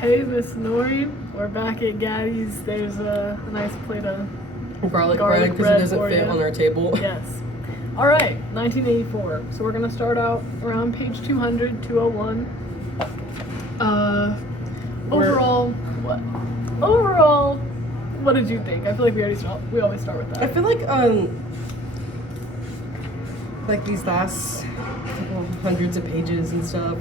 Hey, Miss Nouri, we're back at Gaddy's. There's a nice plate of garlic bread because it doesn't for fit you. on our table. Yes. All right, 1984. So we're gonna start out around page 200, 201. Overall, what did you think? I feel like we always start with that. I feel like these last couple hundreds of pages and stuff,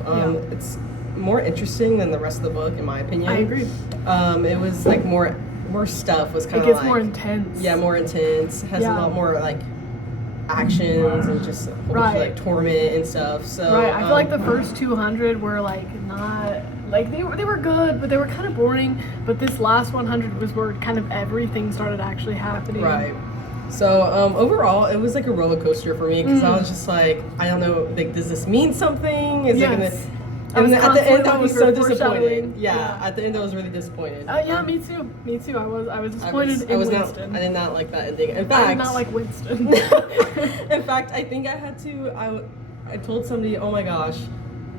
it's more interesting than the rest of the book, in my opinion. I agree. It was like more stuff was kind of It gets like, more intense. Yeah, more intense. Has a lot more like actions and just a whole bunch of, like torment and stuff. So right, I feel like the first 200 were like not like they were good, but they were kind of boring. But this last 100 was where kind of everything started actually happening. Right. So overall, it was like a roller coaster for me because I was just like, I don't know, like, does this mean something? Is it gonna? And then at the end, I was so disappointed. Yeah, at the end, I was really disappointed. Yeah, me too. Me too. I was disappointed in Winston. I did not like that ending. In fact, I did not like Winston. In fact, I think I had to. I told somebody, oh my gosh,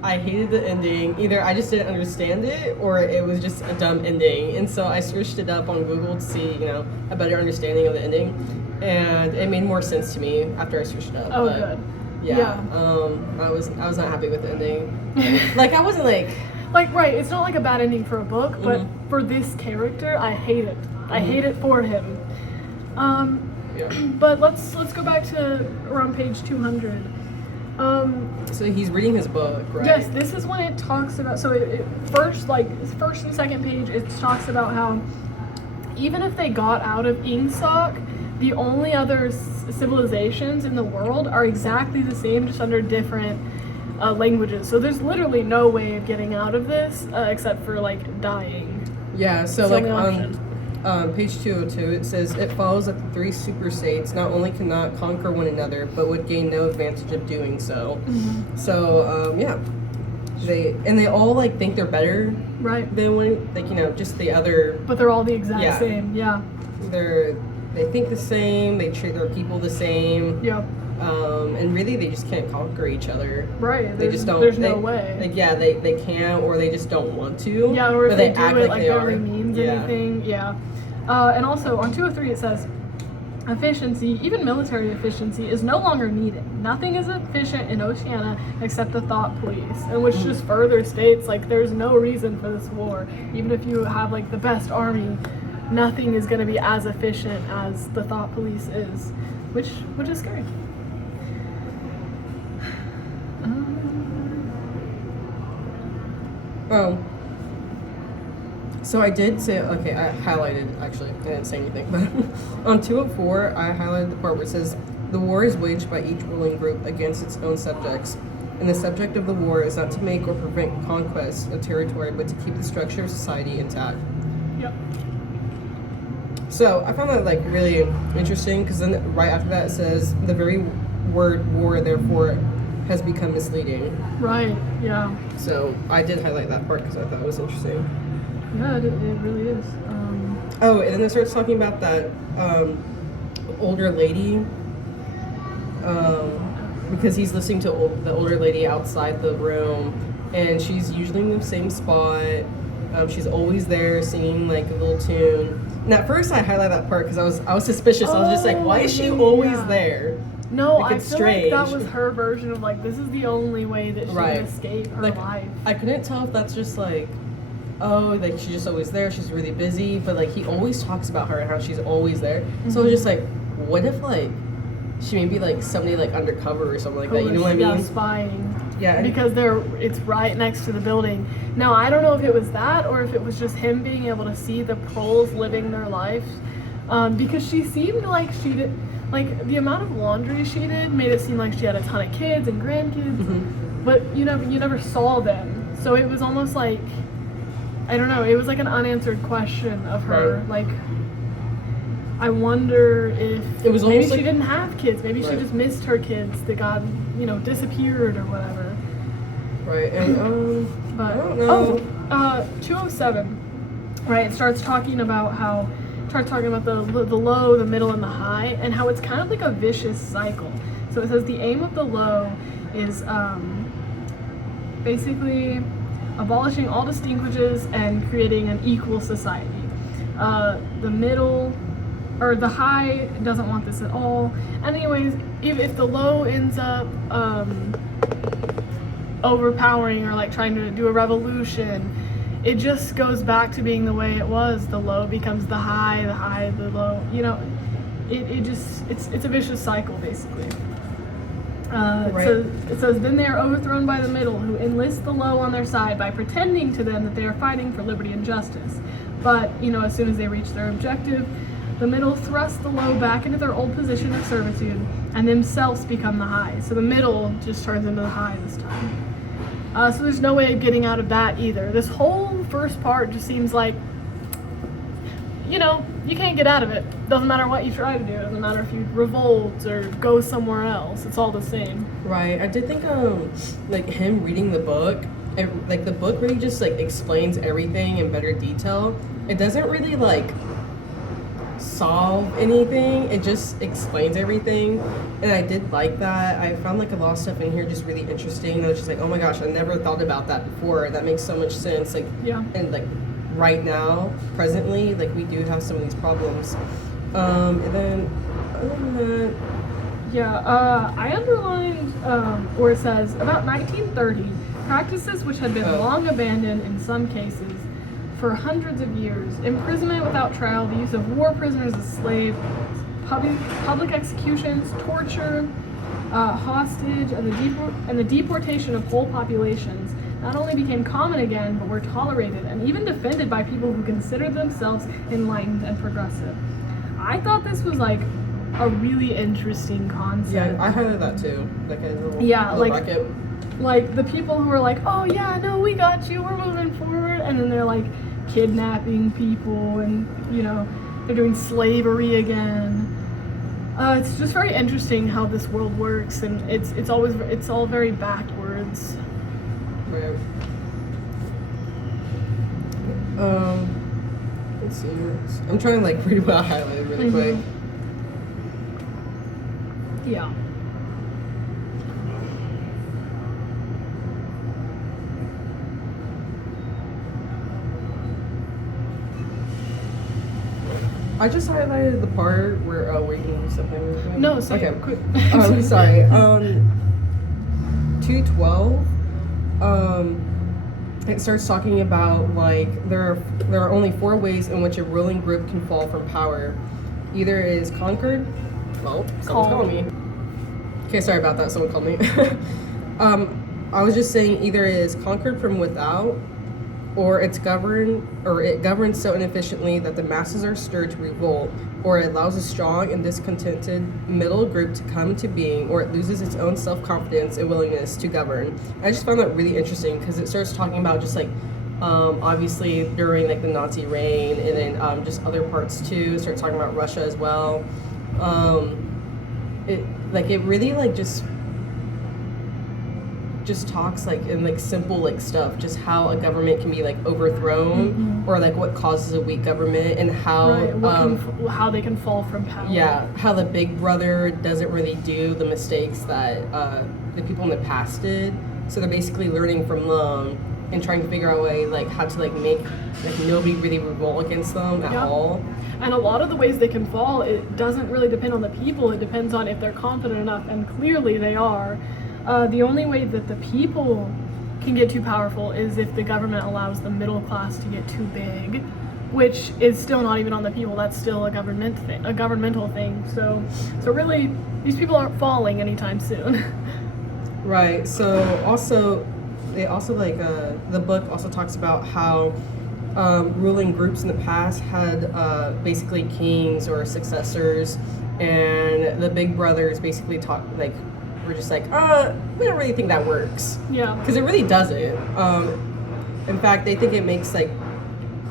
I hated the ending. Either I just didn't understand it, or it was just a dumb ending. And so I searched it up on Google to see, a better understanding of the ending, and it made more sense to me after I searched it up. Oh, good. Yeah. I was not happy with the ending. Like, I wasn't like right. It's not like a bad ending for a book, but for this character, I hate it. I hate it for him. But let's go back to around page 200. So he's reading his book, right? Yes, this is when it talks about. So it first and second page, it talks about how even if they got out of Ingsoc, the only other civilizations in the world are exactly the same, just under different languages. So there's literally no way of getting out of this except for like dying. Yeah. So like on page 202, it says it follows that the three super states not only cannot conquer one another, but would gain no advantage of doing so. So they all like think they're better, right? Than when just the other. But they're all the exact same. Yeah. They think the same. They treat their people the same. Yep. And really, they just can't conquer each other. Right. They just don't. There's no way. Like, they can't, or they just don't want to. Yeah, or if they do act it, like it barely means anything. Yeah. And also on 203 it says, efficiency, even military efficiency, is no longer needed. Nothing is efficient in Oceania except the thought police, and which just further states like there's no reason for this war. Even if you have like the best army, nothing is going to be as efficient as the thought police is, which is scary. So I did say, okay, I highlighted, actually, I didn't say anything, but on 204, I highlighted the part where it says, the war is waged by each ruling group against its own subjects, and the subject of the war is not to make or prevent conquest of territory, but to keep the structure of society intact. Yep. So I found that like really interesting, because then right after that it says, the very word war, therefore, has become misleading. Right, yeah. So I did highlight that part because I thought it was interesting. Yeah, it really is. And then it starts talking about that older lady, because he's listening to the older lady outside the room, and she's usually in the same spot. She's always there singing like a little tune. And at first I highlight that part because I was suspicious. I was just like, why is she always there? No, like, I feel like that was her version of like, this is the only way that she can escape her life. I couldn't tell if that's just like, oh, like she's just always there, she's really busy, but like he always talks about her and how she's always there. So I was just like, what if like she may be like somebody like undercover or something like that, you know what I mean? Yeah, spying. Yeah. Because it's right next to the building. Now, I don't know if it was that or if it was just him being able to see the proles living their life. Because she seemed like she did, like the amount of laundry she did made it seem like she had a ton of kids and grandkids, but you never saw them. So it was almost like, I don't know, it was like an unanswered question of her. Like, I wonder if it was maybe she didn't have kids. Maybe she just missed her kids that got, disappeared or whatever. Right, and but I don't know. 207. Right, it starts talking about the low, the middle, and the high, and how it's kind of like a vicious cycle. So it says the aim of the low is basically abolishing all distinctions and creating an equal society. The middle, or the high, doesn't want this at all. Anyways, if the low ends up overpowering or like trying to do a revolution, it just goes back to being the way it was. The low becomes the high, the low. You know, it's a vicious cycle basically. Right. So it says, then they are overthrown by the middle, who enlist the low on their side by pretending to them that they are fighting for liberty and justice. But, you know, as soon as they reach their objective, the middle thrust the low back into their old position of servitude and themselves become the high. So the middle just turns into the high this time. So there's no way of getting out of that either. This whole first part just seems like, you know, you can't get out of it. Doesn't matter what you try to do. Doesn't matter if you revolt or go somewhere else. It's all the same. Right. I did think like him reading the book, like the book really just like explains everything in better detail. It doesn't really like solve anything. It just explains everything, and I did like that. I found like a lot of stuff in here just really interesting. I was just like, oh my gosh, I never thought about that before. That makes so much sense. Like, yeah. And like right now, presently, like we do have some of these problems. And then other than that, yeah, I underlined where it says about 1930, practices which had been long abandoned in some cases for hundreds of years, imprisonment without trial, the use of war prisoners as slaves, public executions, torture, hostage, and the deportation of whole populations not only became common again, but were tolerated and even defended by people who considered themselves enlightened and progressive. I thought this was like a really interesting concept. yeah, I highlighted that too. Like a little, Yeah, little like- bracket. Like the people who are like, oh yeah, no, we got you, we're moving forward, and then they're like kidnapping people, and you know, they're doing slavery again. It's just very interesting how this world works, and it's all very backwards. Right. Let's see. I'm trying to like read what I highlighted really quick. Yeah. I just highlighted the part where you can do something really quick. No, so okay. quick. Sorry. 212. It starts talking about like there are only 4 ways in which a ruling group can fall from power. Either it is conquered. Well, someone's calling me. Okay, sorry about that. Someone called me. I was just saying either it is conquered from without, or it governs so inefficiently that the masses are stirred to revolt, or it allows a strong and discontented middle group to come to being, or it loses its own self-confidence and willingness to govern. I just found that really interesting because it starts talking about just like obviously during like the Nazi reign, and then just other parts too. It starts talking about Russia as well. It really like just talks like in like simple like stuff, just how a government can be like overthrown, or like what causes a weak government, and how how they can fall from power. Yeah, how the big brother doesn't really do the mistakes that the people in the past did. So they're basically learning from them and trying to figure out a way like how to like make like nobody really revolt against them at all. And a lot of the ways they can fall, it doesn't really depend on the people. It depends on if they're confident enough, and clearly they are. The only way that the people can get too powerful is if the government allows the middle class to get too big, which is still not even on the people. That's still a governmental thing. So really, these people aren't falling anytime soon. Right. So they also like the book also talks about how ruling groups in the past had basically kings or successors, and the big brothers basically we're just like, we don't really think that works. Yeah. Because it really doesn't. In fact, they think it makes like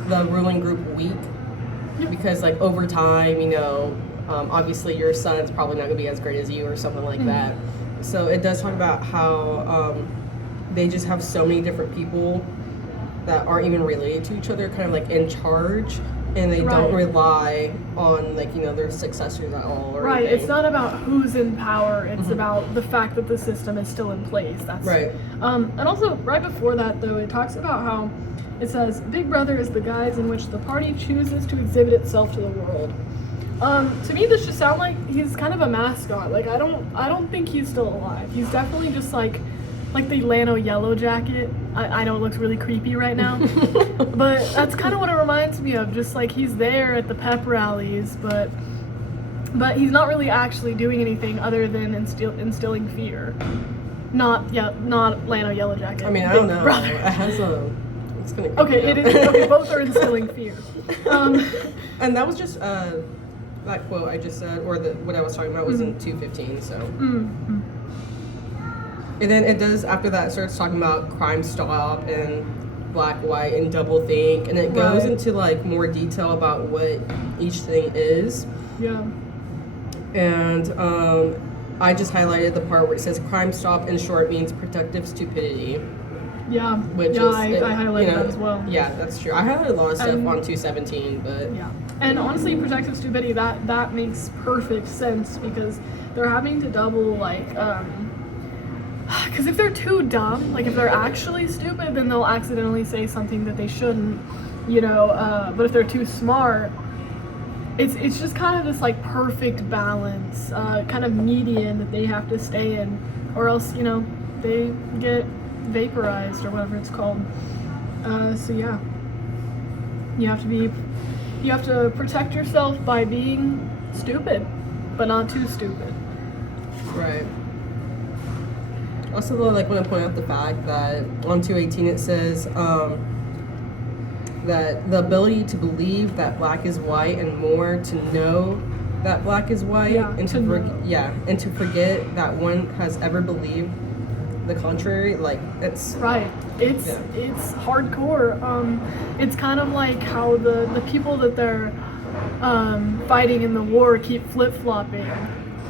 the ruling group weak, because like over time, you know, obviously your son's probably not gonna be as great as you or something like that. So it does talk about how they just have so many different people that aren't even related to each other, kind of like in charge, and they don't Right. rely on like their successors at all. Or Right. anything. It's not about who's in power. It's Mhm. about the fact that the system is still in place. That's Right. And also right before that though, it talks about how it says Big Brother is the guise in which the party chooses to exhibit itself to the world. To me, this just sounds like he's kind of a mascot. Like I don't think he's still alive. He's definitely just like the Lano Yellow Jacket. I know it looks really creepy right now, but that's kind of what it reminds me of. Just like he's there at the pep rallies, but he's not really actually doing anything other than instilling fear. Not Lano Yellow Jacket. I mean, I don't Big know. Brother. It has a. It's gonna. Okay, it is. Okay, both are instilling fear. And that was just that quote I just said, or what I was talking about was in 2:15. So. Mm-hmm. And then it does after that. It starts talking about Crime Stop and Black, White, and Double Think, and it goes Right. into like more detail about what each thing is. Yeah. And I just highlighted the part where it says Crime Stop in short means protective stupidity. Yeah. Which yeah, is, I highlighted that as well. Yeah, that's true. I highlighted a lot of stuff And- on 217, but Yeah. And honestly, protective stupidity, that makes perfect sense because they're having to double because if they're too dumb, like if they're actually stupid, then they'll accidentally say something that they shouldn't, but if they're too smart, it's just kind of this like perfect balance, kind of median that they have to stay in, or else they get vaporized or whatever it's called. So yeah, you have to protect yourself by being stupid, but not too stupid. right. Also, though, like, want to point out the fact that on 218 it says that the ability to believe that black is white and more to know that black is white Yeah, and to know. and to forget that one has ever believed the contrary, like it's Right. It's hardcore. It's kind of like how the people that they're fighting in the war keep flip-flopping.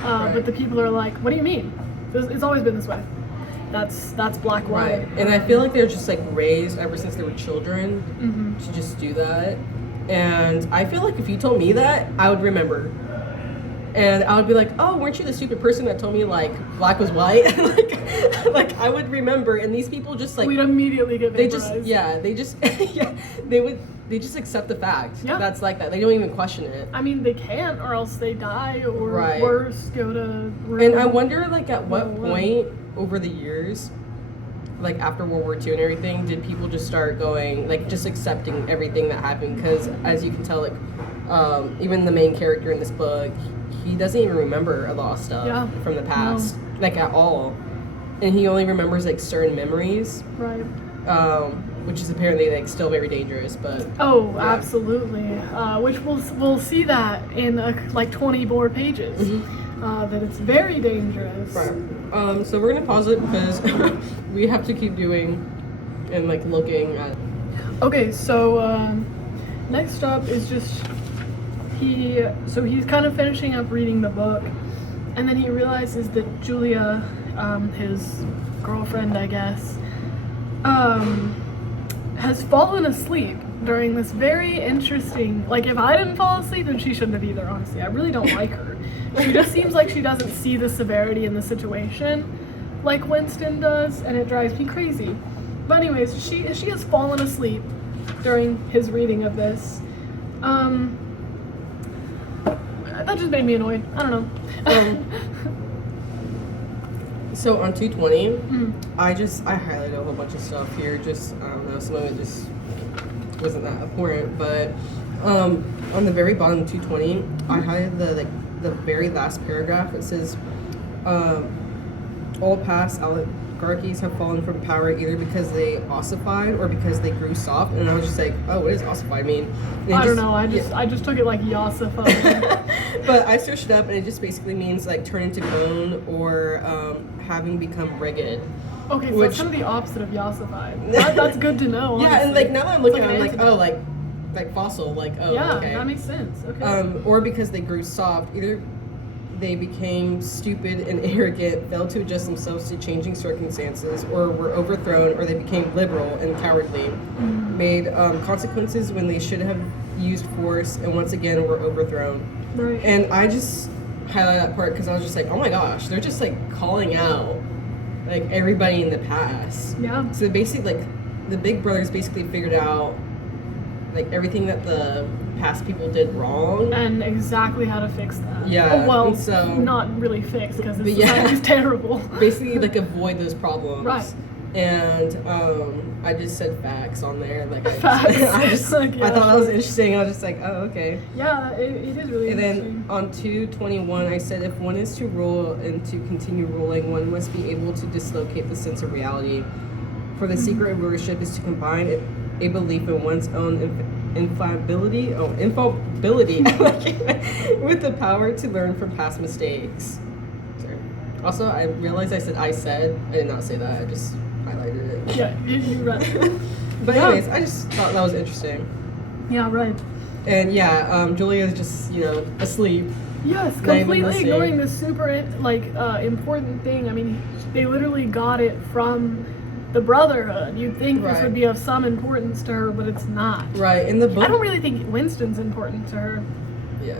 But the people are like, what do you mean? It's always been this way. That's black white. right. And I feel like they're just like raised ever since they were children to just do that. And I feel like if you told me that, I would remember. And I would be like, oh, weren't you the stupid person that told me like black was white? like I would remember. And these people just like We'd immediately get they vaporized. just they just accept the fact. Yeah. That's like that. They don't even question it. I mean, they can't, or else they die, or Right. worse, go to ruin. And I wonder, like, at what World War I. point over the years, like after World War II and everything, did people just start going, like, just accepting everything that happened? Because as you can tell, like, even the main character in this book, he doesn't even remember a lot of stuff Yeah. from the past, like, at all. And he only remembers, like, certain memories, Right. which is apparently, like, still very dangerous, but... Oh, Yeah. absolutely. Which we'll see that in like 20 more pages. That it's very dangerous. Right. So we're gonna pause it because we have to keep doing and like looking at. Okay, so next up is just he's kind of finishing up reading the book, and then he realizes that Julia, his girlfriend, I guess, has fallen asleep during this very interesting. Like, if I didn't fall asleep, then she shouldn't have either. Honestly, I really don't like her. She just seems like she doesn't see the severity in the situation, like Winston does, and it drives me crazy. But anyways, she has fallen asleep during his reading of this. That just made me annoyed. I don't know. So on 220, I highlighted a whole bunch of stuff here. Just I don't know, some of it just wasn't that important. But on the very bottom of 220, I highlighted the very last paragraph. It says, all past oligarchies have fallen from power either because they ossified or because they grew soft. And I was just like, oh, what does ossified mean? And I don't know. I just took it like Yasified. But I searched it up, and it just basically means like turn into bone or having become rigid. Okay, so Which- it's kind of the opposite of Yasified. That's good to know. Yeah, and honestly. like now that I'm looking It's at it, I'm like, antidote. oh, like fossil, like oh, Yeah, okay. that makes sense. Okay. Or because they grew soft, either they became stupid and arrogant, failed to adjust themselves to changing circumstances, or were overthrown, or they became liberal and cowardly, made consequences when they should have used force, and once again were overthrown. Right. And I just highlighted that part because I was just like, oh my gosh, they're just like calling out like everybody in the past. Yeah. So basically, like, the Big Brothers basically figured out like everything that the past people did wrong And exactly how to fix that. Yeah, Oh, well, and so- not really fix because But this yeah. society is terrible. basically like avoid those problems. Right. And I just said facts on there. Like Facts. Like, I yeah, thought that was sure. interesting. I was just like, oh, okay. Yeah, it is really And interesting. then on 221, I said, if one is to rule and to continue ruling, one must be able to dislocate the sense of reality. For the secret of rulership is to combine a belief in one's own infallibility with the power to learn from past mistakes. Sorry. Also, I realized I said. I did not say that. I just highlighted it. Yeah, you read it. But Yeah. anyways, I just thought that was interesting. Yeah, right. And yeah, Julia's just, asleep. Yes, Not even completely listening. ignoring this super important thing. I mean, they literally got it from the Brotherhood. You'd think this Right. would be of some importance to her, but it's not. Right, in the book. I don't really think Winston's important to her. Yeah.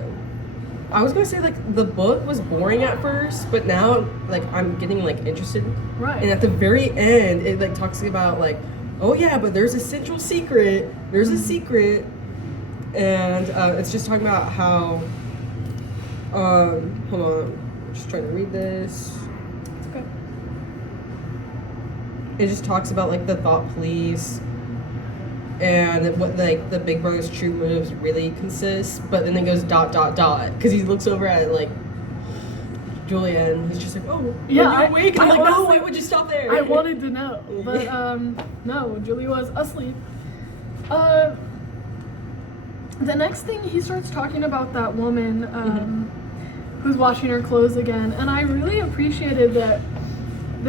I was gonna say, like, the book was boring at first, but now, like, I'm getting, like, interested. Right. And at the very end, it, like, talks about, like, oh, yeah, but there's a central secret. There's a secret. And it's just talking about how, hold on, I'm just trying to read this. It's okay. It just talks about, like, the thought police and what, like, the Big Brother's true moves really consist, but then it goes ... because he looks over at, like, Julia and he's just like, oh, Yeah, are you awake? And I'm like, no, honestly- why would you stop there? I wanted to know, but no, Julie was asleep. The next thing he starts talking about that woman who's washing her clothes again, and I really appreciated that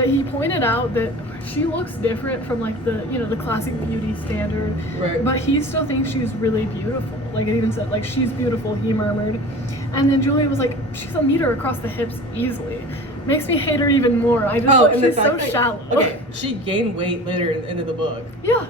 he pointed out that she looks different from like the the classic beauty standard, Right. but he still thinks she's really beautiful. Like it even said like she's beautiful. He murmured, and then Julia was like, she's a meter across the hips easily. Makes me hate her even more. I just like and the she's so fact- shallow. Okay, she gained weight later in the end of the book. Yeah,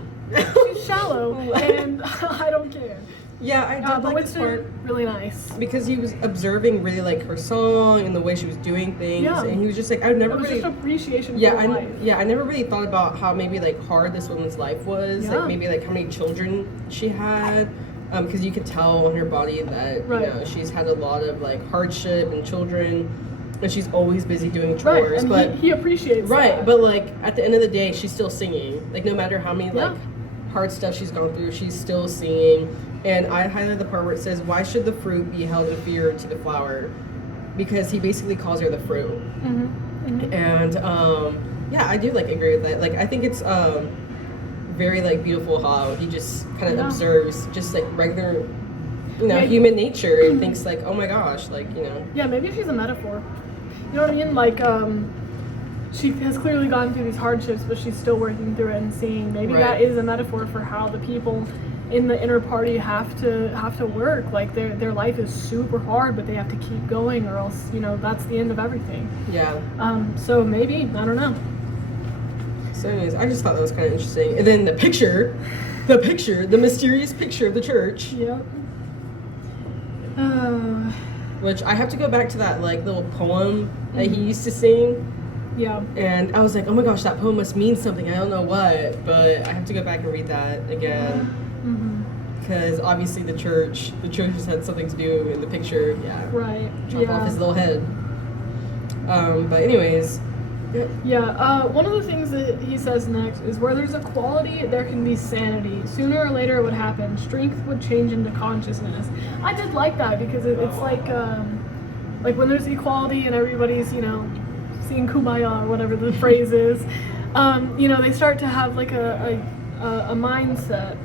she's shallow, and I don't care. Yeah, I did But like this Winston, part really nice. because he was observing really like her song and the way she was doing things, Yeah. and he was just like, I've never It was really. just appreciation Yeah, for life. I never really thought about how maybe like hard this woman's life was, Yeah. like maybe like how many children she had, because you could tell on her body that Right. she's had a lot of like hardship and children, and she's always busy doing Right, chores. and But he appreciates right, that. but like at the end of the day, she's still singing. Like no matter how many Yeah. like hard stuff she's gone through, she's still singing. And I highlighted the part where it says, "Why should the fruit be held in fear to the flower?" Because he basically calls her the fruit. And yeah, I do like agree with that. Like I think it's very like beautiful how he just kind of Yeah. observes just like regular, Yeah. human nature and thinks like, oh my gosh, like Yeah, maybe she's a metaphor. You know what I mean? Like, she has clearly gone through these hardships, but she's still working through it and seeing. Maybe Right. that is a metaphor for how the people in the inner party have to work. Like their life is super hard, but they have to keep going, or else that's the end of everything. yeah. So maybe I don't know. So anyways, I just thought that was kind of interesting. And then the mysterious picture of the church, Yep. which I have to go back to that like little poem that he used to sing. Yeah. And I was like, oh my gosh, that poem must mean something. I don't know what, but I have to go back and read that again. Because obviously the church has had something to do in the picture. Yeah. Right. Chop off his little head. But anyways, Yeah, one of the things that he says next is where there's equality, there can be sanity. Sooner or later it would happen. Strength would change into consciousness. I did like that because it's like when there's equality and everybody's, singing kumbaya or whatever the phrase is, they start to have like a mindset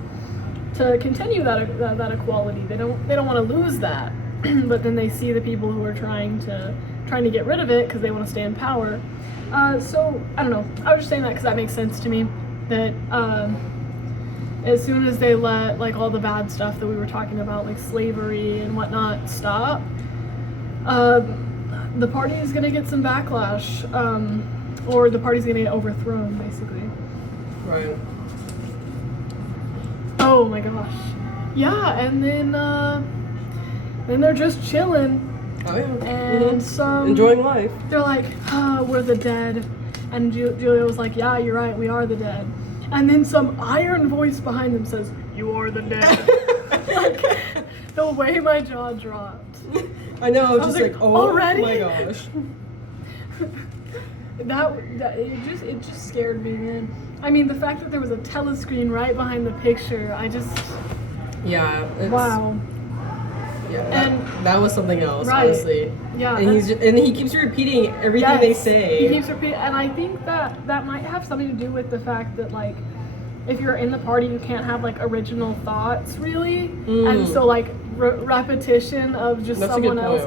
to continue that equality. They don't want to lose that, but then they see the people who are trying to get rid of it because they want to stay in power. So I don't know. I was just saying that because that makes sense to me. That as soon as they let like all the bad stuff that we were talking about, like slavery and whatnot, stop, the party is gonna get some backlash, or the party's gonna get overthrown, basically. Right. Oh my gosh. Yeah, and then they're just chilling. Oh yeah. And enjoying life. They're like, we're the dead. And Julia was like, yeah, you're right, we are the dead. And then some iron voice behind them says, you are the dead. Like, the way my jaw dropped. I know, I was just like, oh already? my gosh. It just scared me, man. I mean, the fact that there was a telescreen right behind the picture, Yeah. Wow. Yeah, that was something else, right. Honestly. Yeah. And he keeps repeating everything they say. He keeps repeating, and I think that might have something to do with the fact that, like, if you're in the party, you can't have, like, original thoughts, really. And so, like, repetition of just That's someone else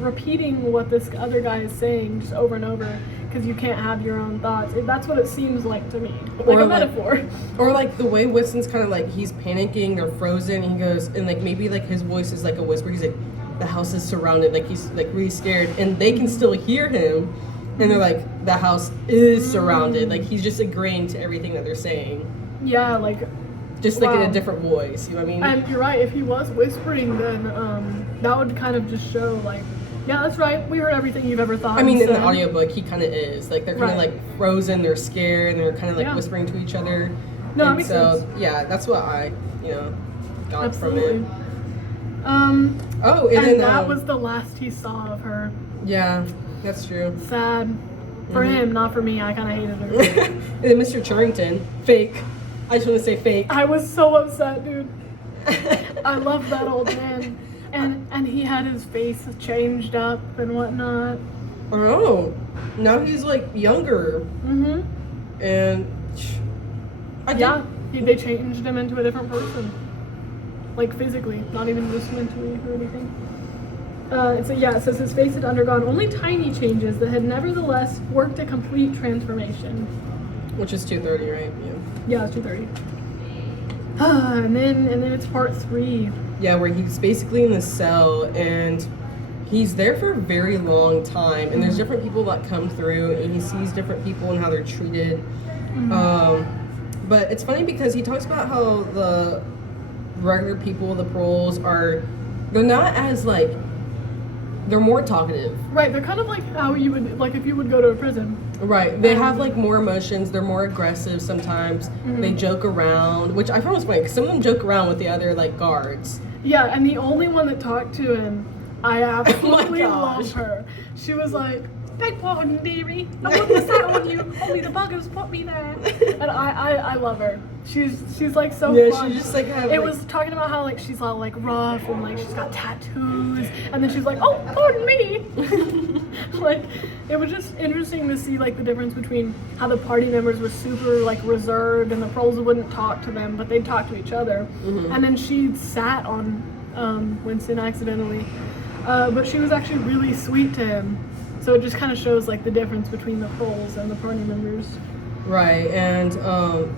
repeating what this other guy is saying just over and over, because you can't have your own thoughts. That's what it seems like to me, like a metaphor. Or like the way Winston's kind of like, he's panicking, they're frozen, he goes, and like maybe like his voice is like a whisper, he's like, the house is surrounded, like he's like really scared, and they can still hear him, and they're like, the house is surrounded, like he's just agreeing to everything that they're saying. Yeah, like, just like in a different voice, you know what I mean? And you're right, if he was whispering, then that would kind of just show, like, yeah, that's right, we heard everything you've ever thought. I mean, in the audiobook, he kind of is. Like, they're kind of like frozen, they're scared, and they're kind of like whispering to each other. No, that makes sense. Yeah, that's what I, got from it. And then that was the last he saw of her. Yeah, that's true. Sad. For him, not for me. I kind of hated her. And then Mr. Charrington, fake. I just want to say fake. I was so upset, dude. I love that old man. And he had his face changed up and whatnot. Oh, now he's like younger. Mm-hmm. And they changed him into a different person. Like physically, not even just mentally or anything. It says his face had undergone only tiny changes that had nevertheless worked a complete transformation. Which is 2:30, right? Yeah, it's 2:30. And then it's part 3. Yeah, where he's basically in the cell and he's there for a very long time, and there's different people that come through, and he sees different people and how they're treated. But it's funny because he talks about how the regular people, the proles, they're not as like, they're more talkative. Right, they're kind of like how you would, like if you would go to a prison. Right, they have like more emotions, they're more aggressive sometimes, they joke around, which I found was funny because some of them joke around with the other like guards. Yeah, and the only one that talked to him, I absolutely love her. She was like, beg pardon, dearie, I wouldn't sat on you, only the buggers put me there. And I love her. She's like so fun. She just like was talking about how like she's all like rough and like she's got tattoos, and then she's like, oh, pardon me. Like, it was just interesting to see like the difference between how the party members were super like reserved and the proles wouldn't talk to them, but they'd talk to each other. And then she sat on Winston accidentally, but she was actually really sweet to him. So it just kind of shows like the difference between the proles and the party members. Right, and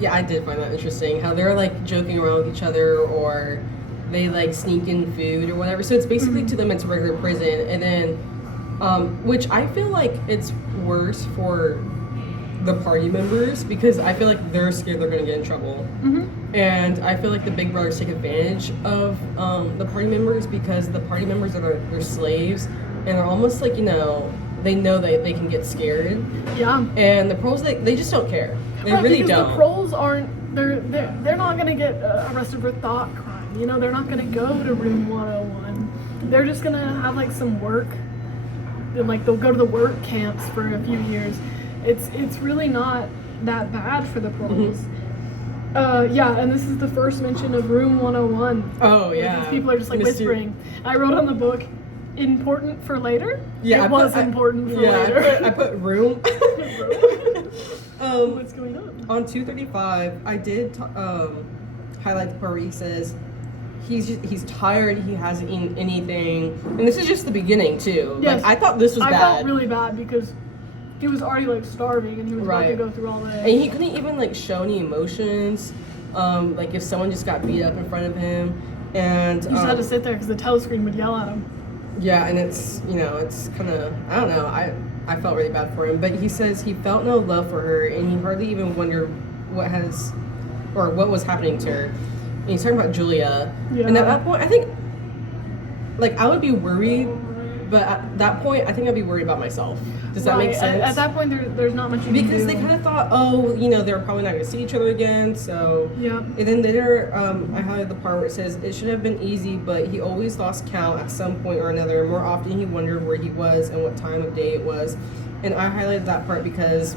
I did find that interesting how they're like joking around with each other, or they like sneak in food or whatever. So it's basically to them it's regular prison, and then which I feel like it's worse for the party members because I feel like they're scared they're gonna get in trouble. And I feel like the Big Brothers take advantage of the party members because the party members are they're slaves, and they're almost like, they know that they can get scared. Yeah. And the proles, they just don't care. They really don't. The proles aren't, they're not going to get arrested for thought crime. They're not going to go to room 101. They're just going to have like some work. And like they'll go to the work camps for a few years. It's really not that bad for the proles. And this is the first mention of room 101. Oh, yeah. These people are just like whispering. I wrote on the book, important for later? Yeah, it was important for later. I put room. What's going on? On 235, I did highlight the part where he says he's tired, he hasn't eaten anything, and this is just the beginning too. Yes. Like, I thought this was bad. I felt really bad because he was already like starving and he was about to go through all that. And he couldn't even like show any emotions. Like if someone just got beat up in front of him, and he just had to sit there because the telescreen would yell at him. Yeah, and it's, you know, it's kind of, I don't know, I felt really bad for him, but he says he felt no love for her, and he hardly even wondered what was happening to her. And he's talking about Julia, Yeah. and at that point, I think, like, I would be worried, but at that point, I think I'd be worried about myself. Does that make sense? At that point, there's not much you can do. Because they kind of thought, oh, you know, they're probably not going to see each other again, so... Yeah. And then later, I highlighted the part where it says, it should have been easy, but he always lost count at some point or another. More often, he wondered where he was and what time of day it was. And I highlighted that part because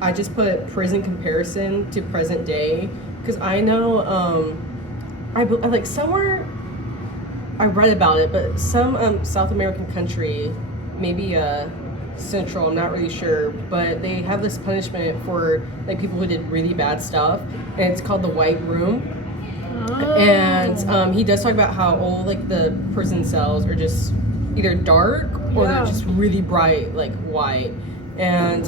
I just put prison comparison to present day. Because I know, I like, somewhere... I read about it, but some South American country, maybe Central, I'm not really sure, but they have this punishment for like people who did really bad stuff, and it's called the White Room. Oh. And he does talk about how all like the prison cells are just either dark or they're just really bright, like white. And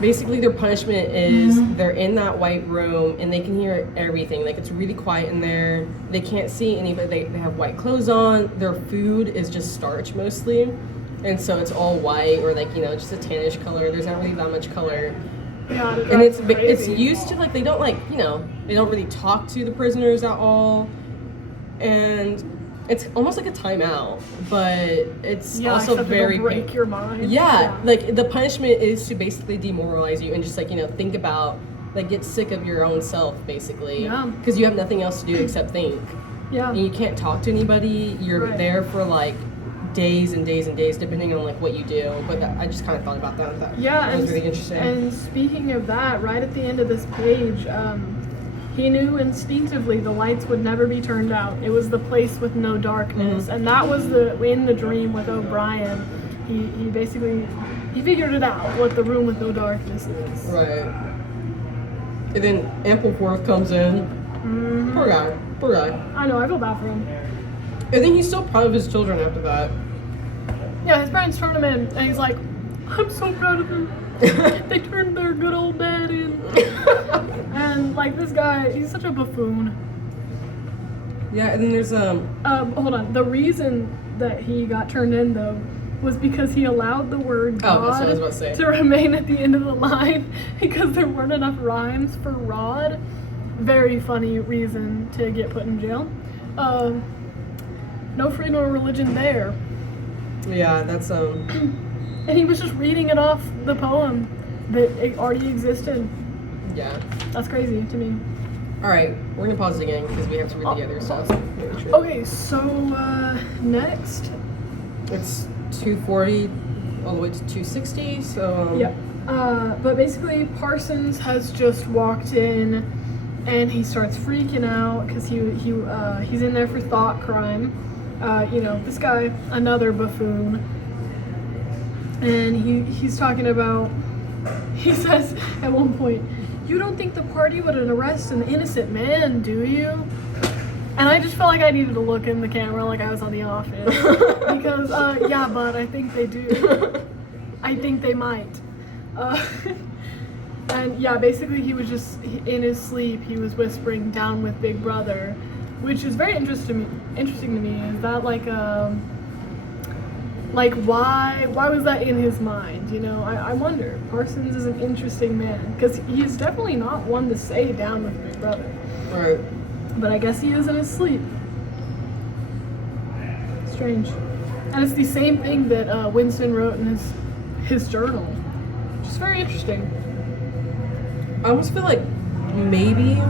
basically their punishment is they're in that white room and they can hear everything. Like, it's really quiet in there. They can't see anybody. They have white clothes on. Their food is just starch mostly, and so it's all white or like, you know, just a tannish color. There's not really that much color. Yeah, and it's used to, like, they don't, like, you know, they don't really talk to the prisoners at all, and it's almost like a timeout, but it's also very break your mind. Yeah, like the punishment is to basically demoralize you and just, like, you know, think about, like, get sick of your own self basically. Yeah. Because you have nothing else to do except think. Yeah. And you can't talk to anybody. You're there for like days and days and days, depending on like what you do. But I just kind of thought about that. That was really interesting. And speaking of that, right at the end of this page, he knew instinctively the lights would never be turned out. It was the place with no darkness, and that was in the dream with O'Brien. He basically figured it out, what the room with no darkness is. Right. And then Ampleforth comes in. Mm-hmm. Poor guy. I know, I feel bad for him. I think he's still proud of his children after that. Yeah, his parents turned him in, and he's like, I'm so proud of them. They turned their good old dad in. And like, this guy, he's such a buffoon. Yeah, and then there's hold on. The reason that he got turned in though was because he allowed the word God that's what I was about to say. to remain at the end of the line because there weren't enough rhymes for Rod. Very funny reason to get put in jail. No freedom of religion there. Yeah, that's And he was just reading it off the poem that it already existed. Yeah. That's crazy to me. Alright, we're gonna pause it again because we have to read the other stuff. Okay, so next. It's 240 all the way to 260, so... Yep. But basically, Parsons has just walked in and he starts freaking out because he's in there for thought crime. You know, this guy, another buffoon. And he's talking about, he says at one point, you don't think the party would arrest an innocent man, do you? And I just felt like I needed to look in the camera like I was on The Office. Because, yeah, but I think they do. I think they might. And yeah, basically he was just, in his sleep, he was whispering down with Big Brother, which is very interesting to me. Is that like why was that in his mind? You know, I wonder. Parsons is an interesting man because he's definitely not one to say down with Big Brother. Right. But I guess he is in his sleep. Strange. And it's the same thing that Winston wrote in his journal. Which is very interesting. I almost feel like maybe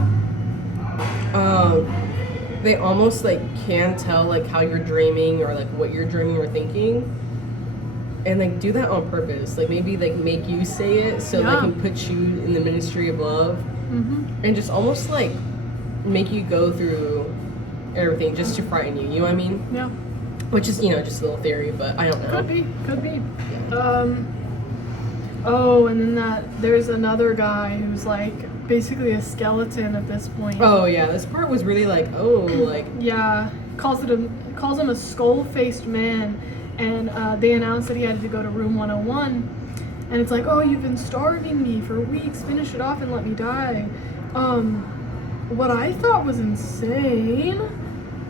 they almost like can tell like how you're dreaming or like what you're dreaming or thinking, and like do that on purpose. Like maybe like make you say it so they can put you in the ministry of love, and just almost like make you go through everything just to frighten you. You know what I mean? Yeah. Which is, you know, just a little theory, but I don't know. Could be. Yeah. Oh, and then there's another guy who's like basically a skeleton at this point. Oh yeah, this part was really like, oh, like... Yeah, calls him a skull-faced man, and they announced that he had to go to room 101, and it's like, oh, you've been starving me for weeks, finish it off and let me die. What I thought was insane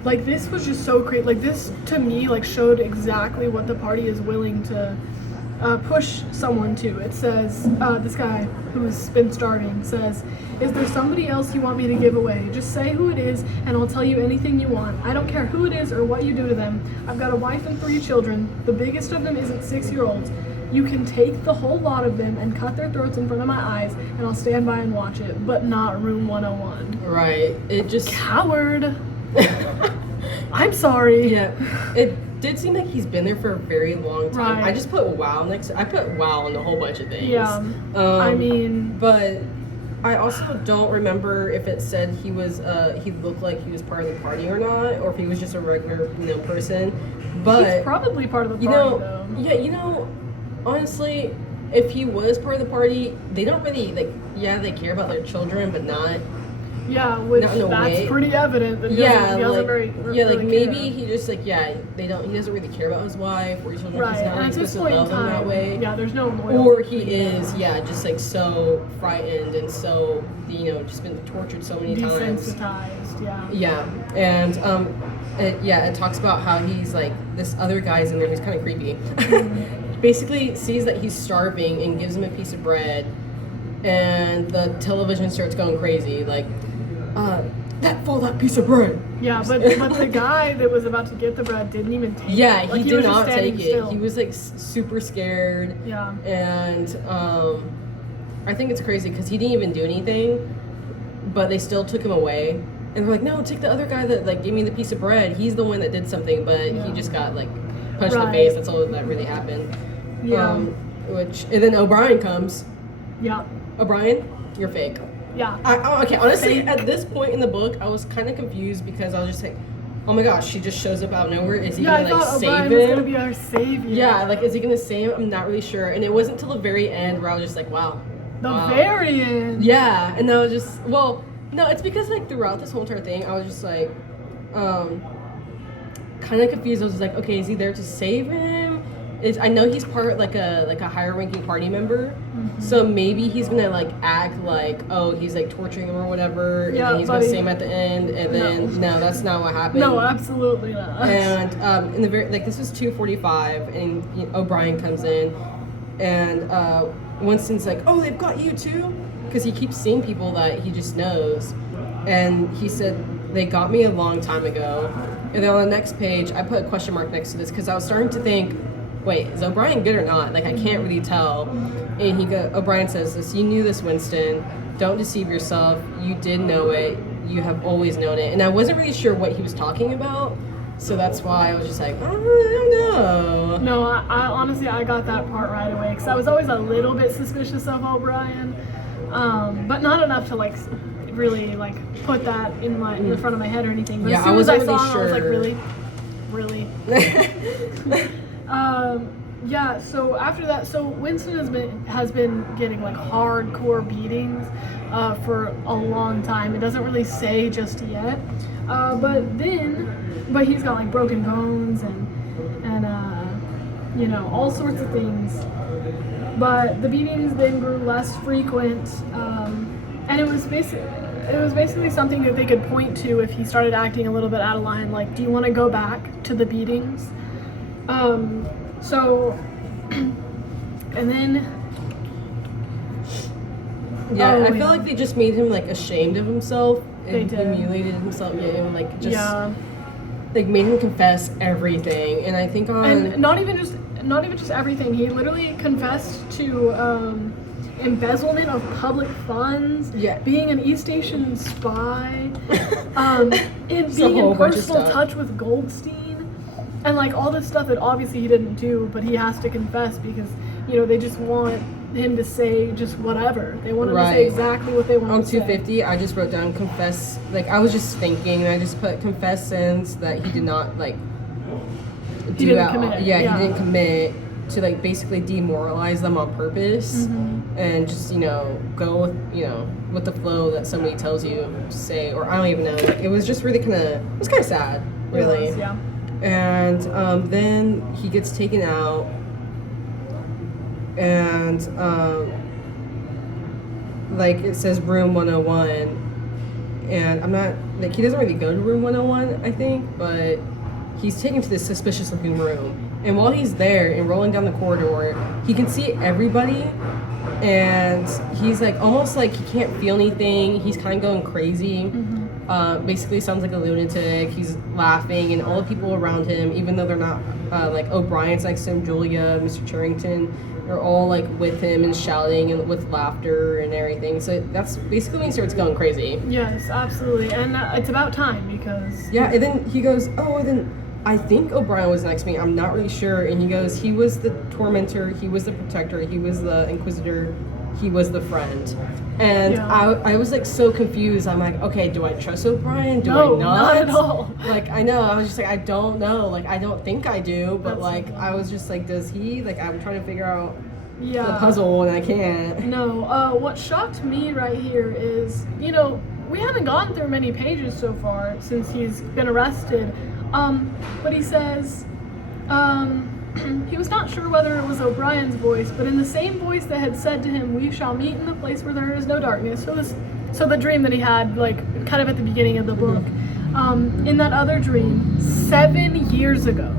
Like, this was just so crazy. Like, this, to me, like, showed exactly what the party is willing to push someone to. It says, this guy who's been starving says, "Is there somebody else you want me to give away? Just say who it is, and I'll tell you anything you want. I don't care who it is or what you do to them. I've got a wife and 3 children. The biggest of them isn't 6-year-olds. You can take the whole lot of them and cut their throats in front of my eyes, and I'll stand by and watch it, but not room 101. Right. It just... Coward. I'm sorry. Yeah. It did seem like he's been there for a very long time. Right. I just put wow next to... I put wow on a whole bunch of things. Yeah. I mean... But I also don't remember if it said he was, he looked like he was part of the party or not, or if he was just a regular, person. But... He's probably part of the party, though. Yeah, honestly, if he was part of the party, they don't really, they care about their children, but not... Yeah, which not in a that's way. pretty evident that he doesn't really maybe care. he just he doesn't really care about his wife or his children. Right, He's not and really at this supposed to point in love them that time, way. yeah, there's no loyalty. Or he is, just so frightened and so just been tortured so many times. Desensitized, yeah. Yeah, and it talks about how he's this other guy's in there who's kind of creepy. Basically sees that he's starving and gives him a piece of bread, and the television starts going crazy that piece of bread. Yeah, but the guy that was about to get the bread didn't even take it. Yeah, he did was not just take standing it. still. He was super scared. Yeah. And I think it's crazy because he didn't even do anything, but they still took him away. And they're like, no, take the other guy that gave me the piece of bread. He's the one that did something, but he just got punched in the face. That's all that really happened. Yeah. And then O'Brien comes. Yeah. O'Brien, you're fake. Yeah. Okay, honestly, at this point in the book, I was kind of confused because I was just like, oh my gosh, she just shows up out of nowhere. Is he gonna save O'Brien him? was gonna be our savior. Yeah, is he gonna save him? I'm not really sure. And it wasn't until the very end where I was just like, wow. Very end. Yeah, and I was just, no, it's because throughout this whole entire thing, I was just kind of confused. I was just like, okay, is he there to save him? I know he's part a higher ranking party member, so maybe he's gonna act he's torturing him or whatever, and then he's gonna save him at the end, and then no, that's not what happened. No, absolutely not. And in the very this was 2:45, and O'Brien comes in, and Winston's like, oh, they've got you too, because he keeps seeing people that he just knows, and he said they got me a long time ago, and then on the next page I put a question mark next to this because I was starting to think, wait, is O'Brien good or not? I can't really tell. And O'Brien says this, you knew this, Winston. Don't deceive yourself. You did know it. You have always known it. And I wasn't really sure what he was talking about, so that's why I was just like, I don't know. No, I honestly, I got that part right away, because I was always a little bit suspicious of O'Brien, but not enough to really put that in the front of my head or anything. But as soon as I saw him, I was like, really? Yeah, so after that, Winston has been getting hardcore beatings for a long time. It doesn't really say just yet, but he's got broken bones and all sorts of things. But the beatings then grew less frequent, and it was basically something that they could point to if he started acting a little bit out of line. Do you want to go back to the beatings? And then I feel like they just made him ashamed of himself and did. humiliated himself, and made him confess everything. And I think and not even just everything. He literally confessed to embezzlement of public funds, being an East Asian spy, and being in personal touch with Goldstein, and all this stuff that obviously he didn't do, but he has to confess because they just want him to say just whatever. They want him to say exactly what they want to say. On 250, I just wrote down confess. I was just thinking, and I just put confess sins that he did not he didn't commit. He didn't commit, to basically demoralize them on purpose, and just go with the flow that somebody tells you to say, or I don't even know. It was just really it was kind of sad, really. It was, yeah. And then he gets taken out, and it says room 101, and I'm not like he doesn't really go to room 101, I think, but he's taken to this suspicious looking room. And while he's there and rolling down the corridor, he can see everybody, and he's like almost like he can't feel anything. He's kind of going crazy. Basically sounds like a lunatic. He's laughing, and all the people around him, even though they're not like O'Brien's next to him, Julia, Mr. Charrington, they're all like with him and shouting and with laughter and everything. So that's basically when he starts going crazy. Yes, absolutely, and it's about time because Yeah, and then he goes, oh, and then I think O'Brien was next to me. I'm not really sure. And he goes, he was the tormentor, he was the protector, he was the inquisitor, he was the friend. And I was like so confused. I'm like, okay, do I trust O'Brien? Do I not at all. Like, I know. I was just like, I don't know. Like, I don't think I do. But That's like, so I was just like, does he? Like, I'm trying to figure out the yeah. puzzle and I can't. No, what shocked me right here is, you know, we haven't gone through many pages so far since he's been arrested. But he says, he was not sure whether it was O'Brien's voice, but in the same voice that had said to him, "We shall meet in the place where there is no darkness." So the dream that he had, like, kind of at the beginning of the book. In that other dream, 7 years ago,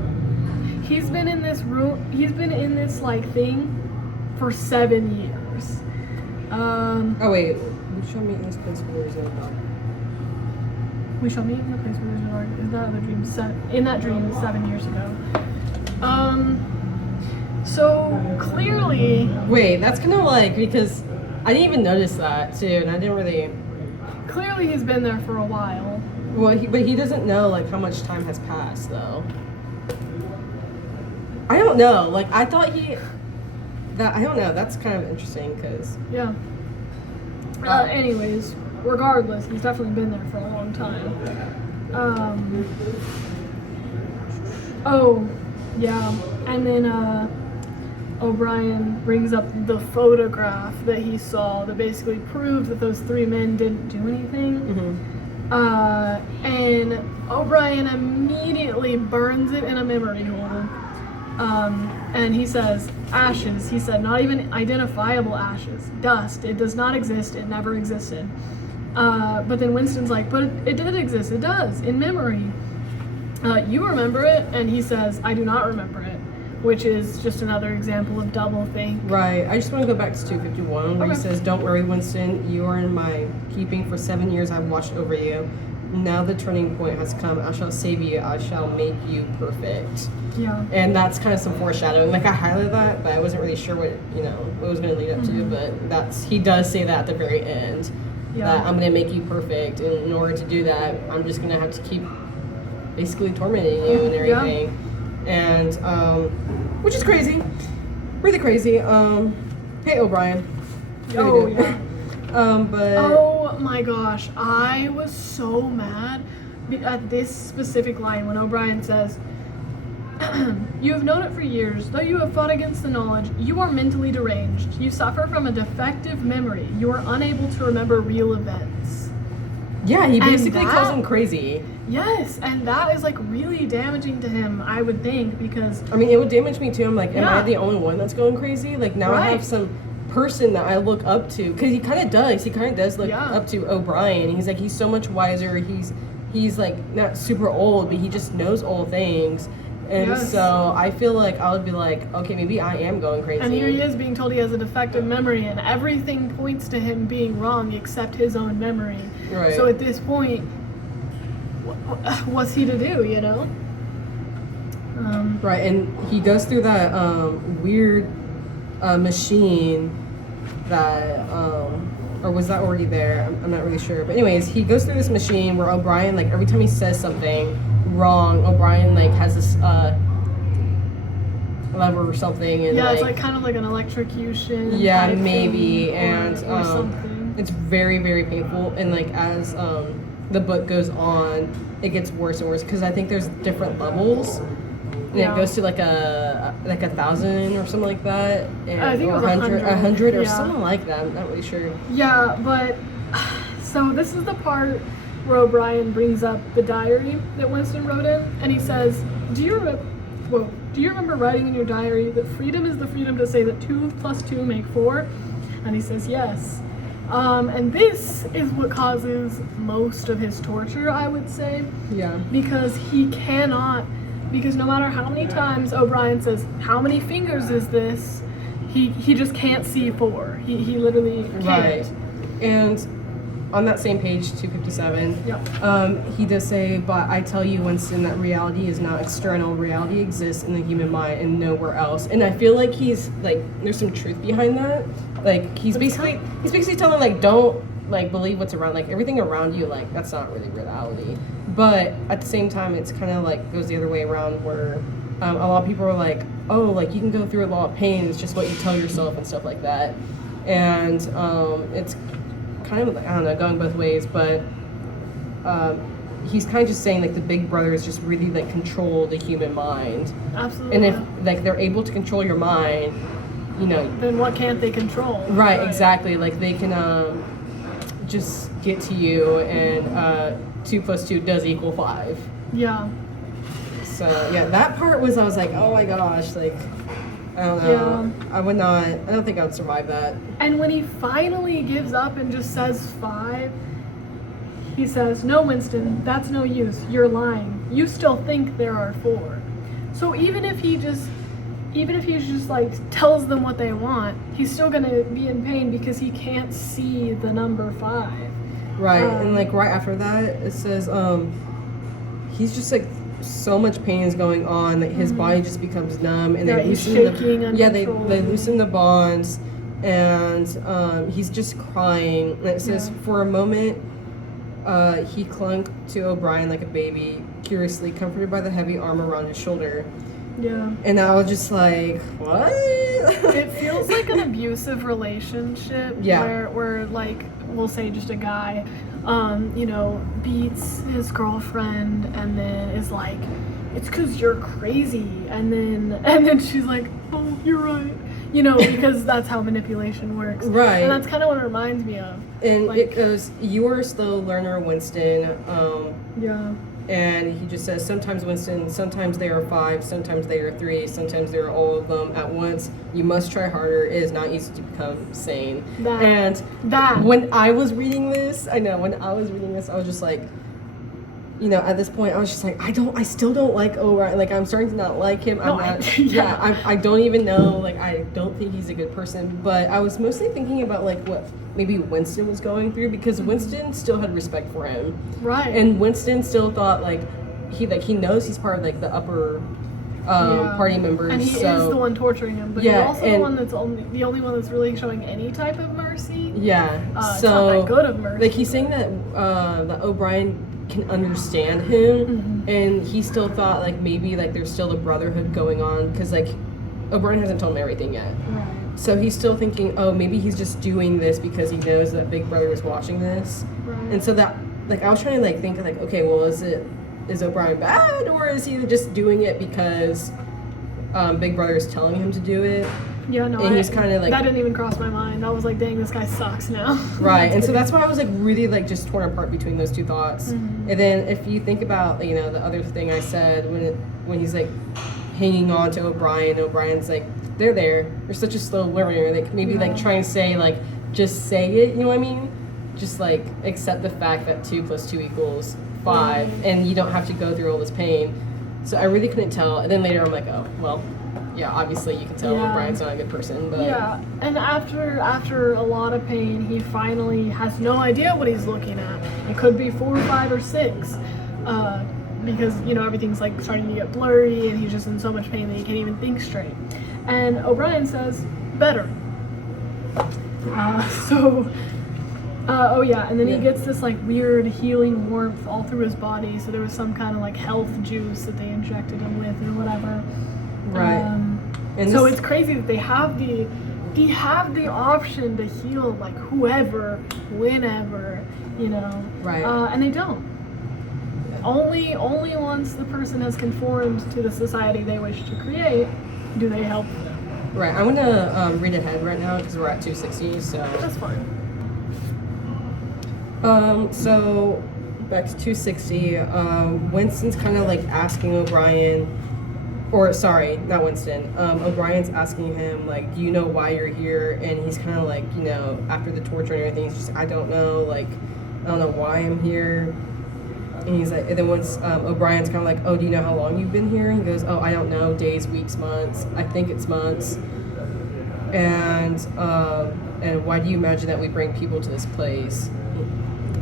he's been in this room, he's been in this, like, thing for 7 years. Oh, wait. We shall meet in this place where there is no darkness. We shall meet in the place where there's no darkness. In that other dream, in that dream, 7 years ago. So clearly. Wait, that's kind of like, because I didn't even notice that too, and I didn't really. Clearly, he's been there for a while. Well, but he doesn't know like how much time has passed though. I don't know. Like I thought I don't know. That's kind of interesting because. Yeah. Anyways, regardless, he's definitely been there for a long time. Oh, yeah. And then O'Brien brings up the photograph that he saw that basically proved that those three men didn't do anything. And O'Brien immediately burns it in a memory holder. And he says, ashes. He said, not even identifiable ashes. Dust. It does not exist. It never existed. But then Winston's like, but it did exist. It does, in memory. You remember it? And he says, I do not remember it. Which is just another example of double think. Right. I just want to go back to 251 where he says, don't worry, Winston. You are in my keeping. For 7 years I've watched over you. Now the turning point has come. I shall save you. I shall make you perfect. Yeah. And that's kind of some foreshadowing. Like I highlighted that, but I wasn't really sure what what was going to lead up to. But he does say that at the very end. Yeah. That I'm going to make you perfect, and in order to do that, I'm just going to have to keep basically tormenting you and everything. Yeah. And which is crazy, really crazy. Hey O'Brien. Oh yeah. But oh my gosh, I was so mad at this specific line when O'Brien says, "You have known it for years. Though you have fought against the knowledge, you are mentally deranged. You suffer from a defective memory. You are unable to remember real events." Yeah, he basically calls him crazy. Yes, and that is like really damaging to him, I would think, because I mean, it would damage me too. I'm like, am I the only one that's going crazy? Like now I have some person that I look up to, because he kind of does. He kind of does look up to O'Brien. He's like, he's so much wiser. He's like not super old, but he just knows all things. And so I feel like I would be like, okay, maybe I am going crazy. And here he is being told he has a defective memory, and everything points to him being wrong except his own memory. Right. So at this point, what's he to do, you know? Right, and he goes through that weird machine that, or was that already there? I'm not really sure. But anyways, he goes through this machine where O'Brien, like every time he says something wrong, O'Brien like has this lever or something, and it's like kind of like an electrocution. Yeah, maybe, and or something. It's very, very painful, and like as the book goes on, it gets worse and worse because I think there's different levels, and it goes to like a 1,000 or something like that, and I think it was 100 or something like that. I'm not really sure. Yeah, but so this is the part where O'Brien brings up the diary that Winston wrote in, and he says, do you remember writing in your diary that freedom is the freedom to say that 2 + 2 make 4? And he says, yes. And this is what causes most of his torture, I would say. Yeah. Because because no matter how many times O'Brien says, how many fingers is this? He just can't see 4. He literally can't. Right. And on that same page, 257, he does say, but I tell you, Winston, that reality is not external. Reality exists in the human mind and nowhere else. And I feel like he's like, there's some truth behind that. Like he's basically telling like, don't like believe what's around, like everything around you, like that's not really reality. But at the same time, it's kind of like goes the other way around where a lot of people are like, oh, like you can go through a lot of pain. It's just what you tell yourself and stuff like that. And it's kind of, I don't know, going both ways, but he's kind of just saying like the big brothers just really like control the human mind. Absolutely. And if like they're able to control your mind, you know, then what can't they control? Right, exactly. Like they can just get to you, and 2 + 2 does equal 5. Yeah. So yeah, that part was, I was like, oh my gosh, like I don't know. Yeah. I don't think I would survive that. And when he finally gives up and just says 5, he says, no, Winston, that's no use. You're lying. You still think there are 4. So even if he just like tells them what they want, he's still gonna be in pain because he can't see the number 5. Right, and like right after that, it says, he's just like, so much pain is going on that his body just becomes numb, and they loosen the bonds, and he's just crying. And it says, for a moment, he clung to O'Brien like a baby, curiously comforted by the heavy arm around his shoulder. Yeah. And I was just like, what? It feels like an abusive relationship. Yeah. Where like, we'll say just a guy, you know, beats his girlfriend and then is like, it's 'cause you're crazy. And then she's like, oh, you're right. You know, because that's how manipulation works. Right. And that's kind of what it reminds me of. And like, it goes, you are a slow learner, Winston. Yeah. And he just says, sometimes, Winston, sometimes there are 5, sometimes there are 3, sometimes there are all of them at once. You must try harder. It is not easy to become sane. When I was reading this, I was just like, you know, at this point, I was just like, I still don't like O'Brien. Like, I'm starting to not like him. I don't even know. Like, I don't think he's a good person. But I was mostly thinking about, like, what maybe Winston was going through, because Winston still had respect for him. Right. And Winston still thought, like, he knows he's part of, like, the upper party members. And he is the one torturing him. But he's also the only one that's really showing any type of mercy. Yeah. It's not that good of mercy. Like, he's saying that O'Brien can understand him, and he still thought like maybe like there's still a brotherhood going on, because like O'Brien hasn't told him everything yet. Right. So he's still thinking, oh, maybe he's just doing this because he knows that Big Brother is watching this. Right. And so that, like, I was trying to like think like, okay, well, is O'Brien bad, or is he just doing it because Big Brother is telling him to do it? Yeah, no, and he's kind of like, that didn't even cross my mind. I was like, dang, this guy sucks now. Right. And so that's why I was like really like just torn apart between those two thoughts. And then if you think about, you know, the other thing I said when he's like hanging on to O'Brien's like, they're there. You're such a slow learner. Like maybe like try and say like, just say it. You know what I mean? Just like accept the fact that 2 + 2 = 5, and you don't have to go through all this pain. So I really couldn't tell. And then later I'm like, oh well. Yeah, obviously you can tell O'Brien's not a good person, but and after a lot of pain, he finally has no idea what he's looking at. It could be 4, 5, or 6, because you know everything's like starting to get blurry, and he's just in so much pain that he can't even think straight. And O'Brien says, "Better." And then he gets this like weird healing warmth all through his body. So there was some kind of like health juice that they injected him with, or whatever. Right. And so it's crazy that they have the option to heal like whoever, whenever, you know. Right. And they don't. Only once the person has conformed to the society they wish to create do they help them. Right. I'm gonna read ahead right now because we're at 260. So that's fine. So back to 260. Winston's kind of like asking O'Brien, or sorry, not Winston. O'Brien's asking him like, "Do you know why you're here?" And he's kind of like, after the torture and everything, he's just, "I don't know. Like, I don't know why I'm here." And he's like, and then once O'Brien's kind of like, "Oh, do you know how long you've been here?" He goes, "Oh, I don't know. Days, weeks, months. I think it's months." And why do you imagine that we bring people to this place?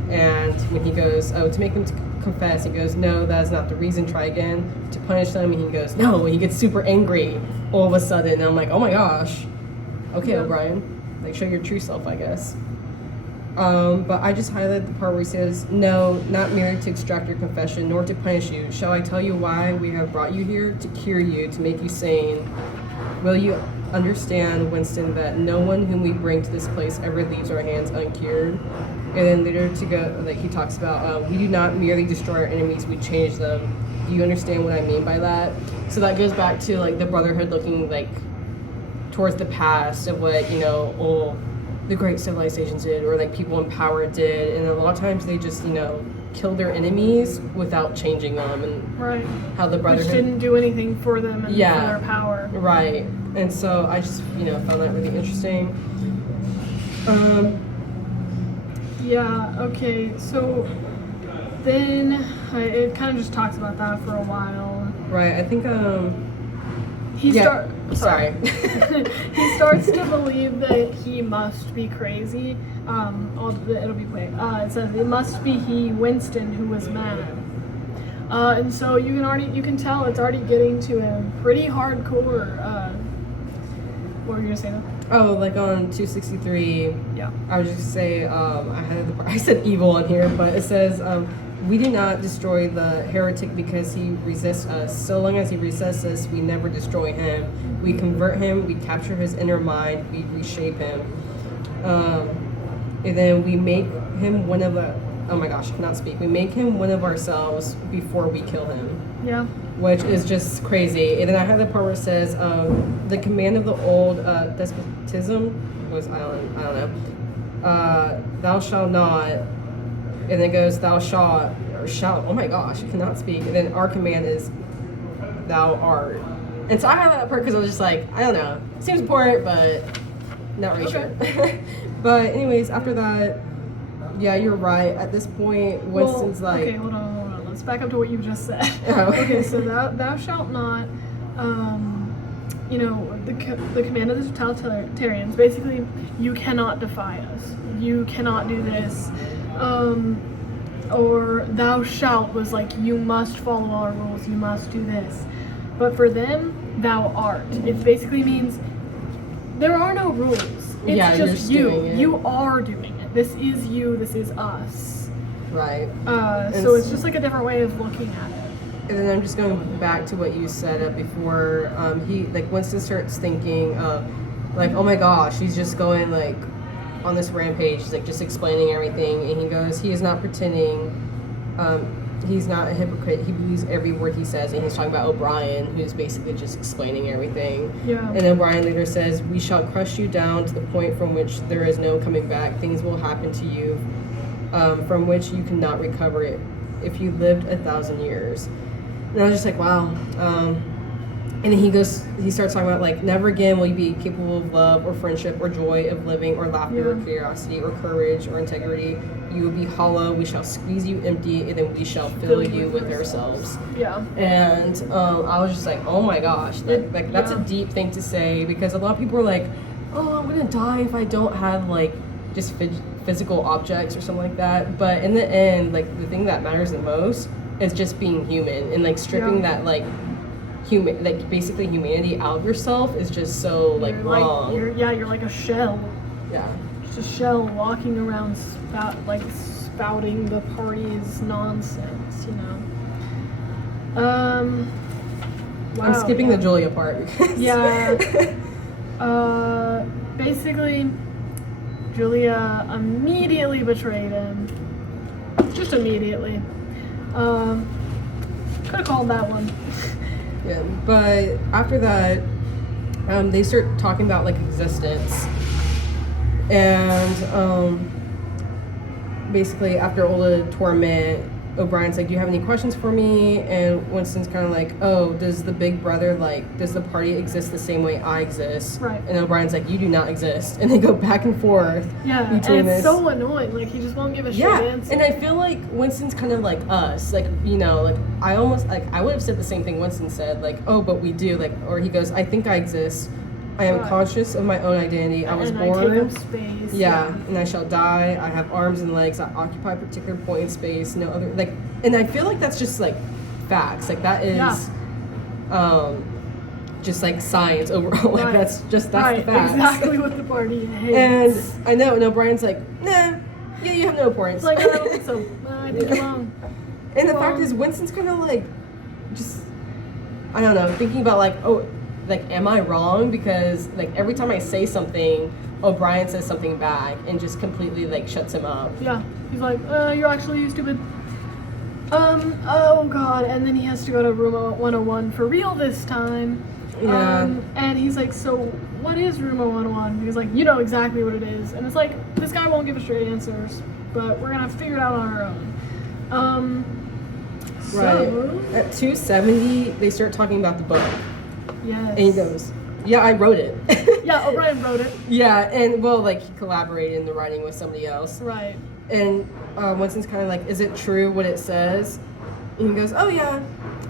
And when he goes, "Oh, to make them confess," he goes, "No, that is not the reason. Try again." To punish them, and he goes, "No." He gets super angry all of a sudden, and I'm like, "Oh my gosh, okay, O'Brien, like show your true self, I guess." But I just highlighted the part where he says, "No, not merely to extract your confession, nor to punish you. Shall I tell you why we have brought you here? To cure you, to make you sane. Will you understand, Winston, that no one whom we bring to this place ever leaves our hands uncured?" And then later to go, like he talks about, "We do not merely destroy our enemies, we change them. Do you understand what I mean by that?" So that goes back to like the Brotherhood looking like towards the past of what, the great civilizations did, or like people in power did. And a lot of times they just, kill their enemies without changing them. And right. how the Brotherhood which didn't do anything for them and for their power. Right. And so I just, found that really interesting. Yeah, okay, so then it kind of just talks about that for a while. Right, I think, sorry. He starts to believe that he must be crazy. It'll be quick. It says, "It must be he, Winston, who was mad." And so you can tell it's already getting to a pretty hardcore, what were you gonna say now? Oh, like on 263. Yeah. I was just gonna say, I said evil on here, but it says, "We do not destroy the heretic because he resists us. So long as he resists us, we never destroy him. We convert him, we capture his inner mind, we reshape him. And then we make him one of the, oh my gosh, I cannot speak. We make him one of ourselves before we kill him." Yeah. Which is just crazy. And then I have the part where it says, "The command of the old despotism was, I don't know, thou shalt not," and then it goes, "thou shalt," or shalt, oh my gosh, I cannot speak. And then our command is, "thou art." And so I have that part because I was just like, I don't know, seems important, but not really sure. But anyways, after that, yeah, you're right. At this point, Winston's like... Okay, hold on. Let's back up to what you just said. Oh. Okay, so thou shalt not, the command of the totalitarians, basically, you cannot defy us. You cannot do this. Or thou shalt was like, you must follow our rules, you must do this. But for them, thou art. It basically means there are no rules. It's just you. You are doing it. This is you, this is us. Right. So it's just like a different way of looking at it. And then I'm just going back to what you said before. Winston starts thinking, oh my gosh, he's just going like on this rampage. He's like just explaining everything, and he goes, he is not pretending. He's not a hypocrite. He believes every word he says, and he's talking about O'Brien, who's basically just explaining everything. Yeah. And then O'Brien later says, "We shall crush you down to the point from which there is no coming back. Things will happen to you, from which you cannot recover it if you lived 1,000 years." And I was just like, wow. And then he starts talking about like, never again will you be capable of love or friendship or joy of living or laughter or curiosity or courage or integrity. You will be hollow. We shall squeeze you empty, and then we shall fill you with ourselves. Yeah. And I was just like, oh my gosh, that's a deep thing to say, because a lot of people are like, oh, I'm gonna die if I don't have like just physical objects or something like that. But in the end, like the thing that matters the most is just being human, and like stripping that like human, like basically humanity out of yourself is just so like wrong. You're like a shell. Yeah. Just a shell walking around spouting the party's nonsense, Wow, I'm skipping the Julia part. Yeah. Basically, Julia immediately betrayed him. Just immediately. Could have called that one. Yeah, but after that, they start talking about like existence, and basically after all the torment, O'Brien's like, do you have any questions for me? And Winston's kind of like, oh, does the big brother, like, does the party exist the same way I exist? Right. And O'Brien's like, you do not exist. And they go back and forth. Yeah, between and it's this. so annoying. Like, he just won't give a straight answer. And I feel like Winston's kind of like us. Like, you know, like, I almost, like, I would have said the same thing Winston said. Like, oh, but we do. Like, or he goes, I think I exist. I am conscious of my own identity. I was born. I take up space. Yeah, and I shall die. I have arms and legs. I occupy a particular point in space. No other, like, and I feel like that's just like facts. Like that is, just like science overall. Like that's the facts. Exactly what the party hates. And I know. And O'Brien's like, nah, yeah, you have no points. It's like, I don't think so. I think you're wrong. And the fact is, Winston's kind of like, just, I don't know, thinking about like, oh, like, am I wrong? Because like every time I say something, O'Brien says something back and just completely like shuts him up. Yeah, he's like, you're actually stupid. Oh god, and then he has to go to room 101 for real this time. Yeah. And he's like, so what is room 101? Because like, you know exactly what it is. And it's like, this guy won't give us straight answers, but we're gonna have to figure it out on our own. Right. So, at 270, they start talking about the book. yes. And he goes, yeah, I wrote it. Yeah, O'Brien wrote it. Yeah, and well, like he collaborated in the writing with somebody else. Right. And Winston's kind of like, is it true what it says? And he goes, oh yeah.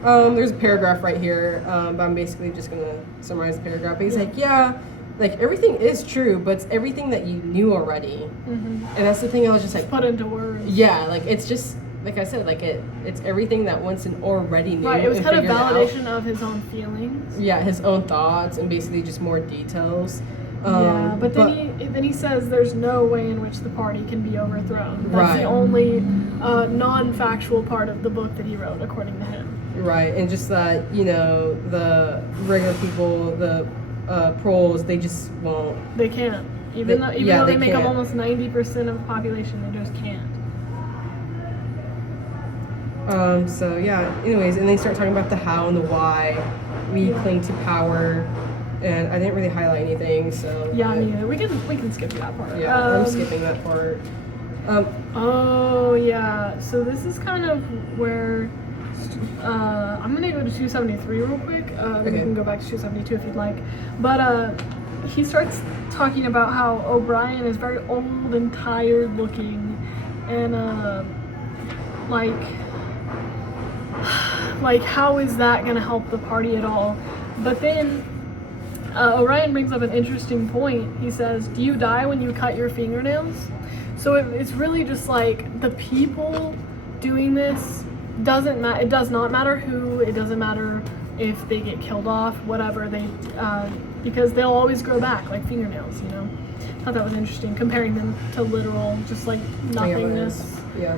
There's a paragraph right here, but I'm basically just gonna summarize the paragraph. But he's like, yeah, like everything is true, but it's everything that you knew already. Mm-hmm. And that's the thing I was just like, put into words. Yeah, like it's just like I said, like it's everything that Winston already knew. Right, it was kind of figured validation of his own feelings. Yeah, his own thoughts and basically just more details. Yeah, but then he says there's no way in which the party can be overthrown. That's the only non-factual part of the book that he wrote, according to him. Right, and just that, you know, the regular people, the proles, they just won't. They can't. Even though they make up almost 90% of the population, they just can't. So yeah, anyways, and they start talking about the how and the why we cling to power, and I didn't really highlight anything, so yeah, me neither. We can skip that part. Yeah, I'm skipping that part. Oh yeah, so this is kind of where I'm gonna go to 273 real quick. We can go back to 272 if you'd like, but he starts talking about how O'Brien is very old and tired looking, and like how is that gonna help the party at all? But then O'Brien brings up an interesting point. He says, do you die when you cut your fingernails? So it's really just like the people doing this doesn't matter. It does not matter who. It doesn't matter if they get killed off, whatever. They because they'll always grow back like fingernails, you know. I thought that was interesting, comparing them to literal, just like nothingness. Yeah.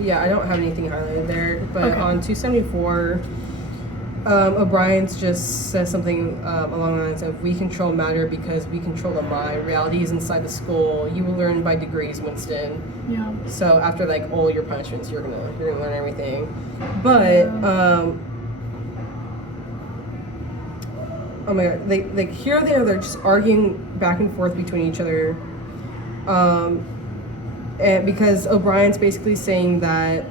Yeah, I don't have anything highlighted there, but on 274, O'Brien's just says something along the lines of, we control matter because we control the mind. Reality is inside the skull. You will learn by degrees, Winston. Yeah. So after like all your punishments, you're gonna learn everything. But oh my god, they like here or there they're just arguing back and forth between each other. And because O'Brien's basically saying that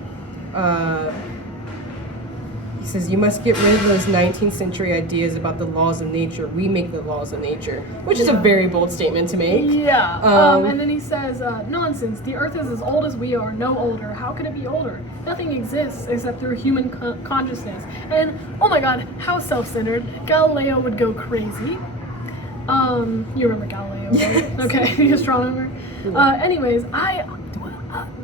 he says, you must get rid of those 19th century ideas about the laws of nature. We make the laws of nature, which is a very bold statement to make. Yeah. And then he says, nonsense. The earth is as old as we are, no older. How could it be older? Nothing exists except through human consciousness. And, oh my god, how self-centered. Galileo would go crazy. You remember Galileo, right? Yes. Okay, the astronomer. Anyways,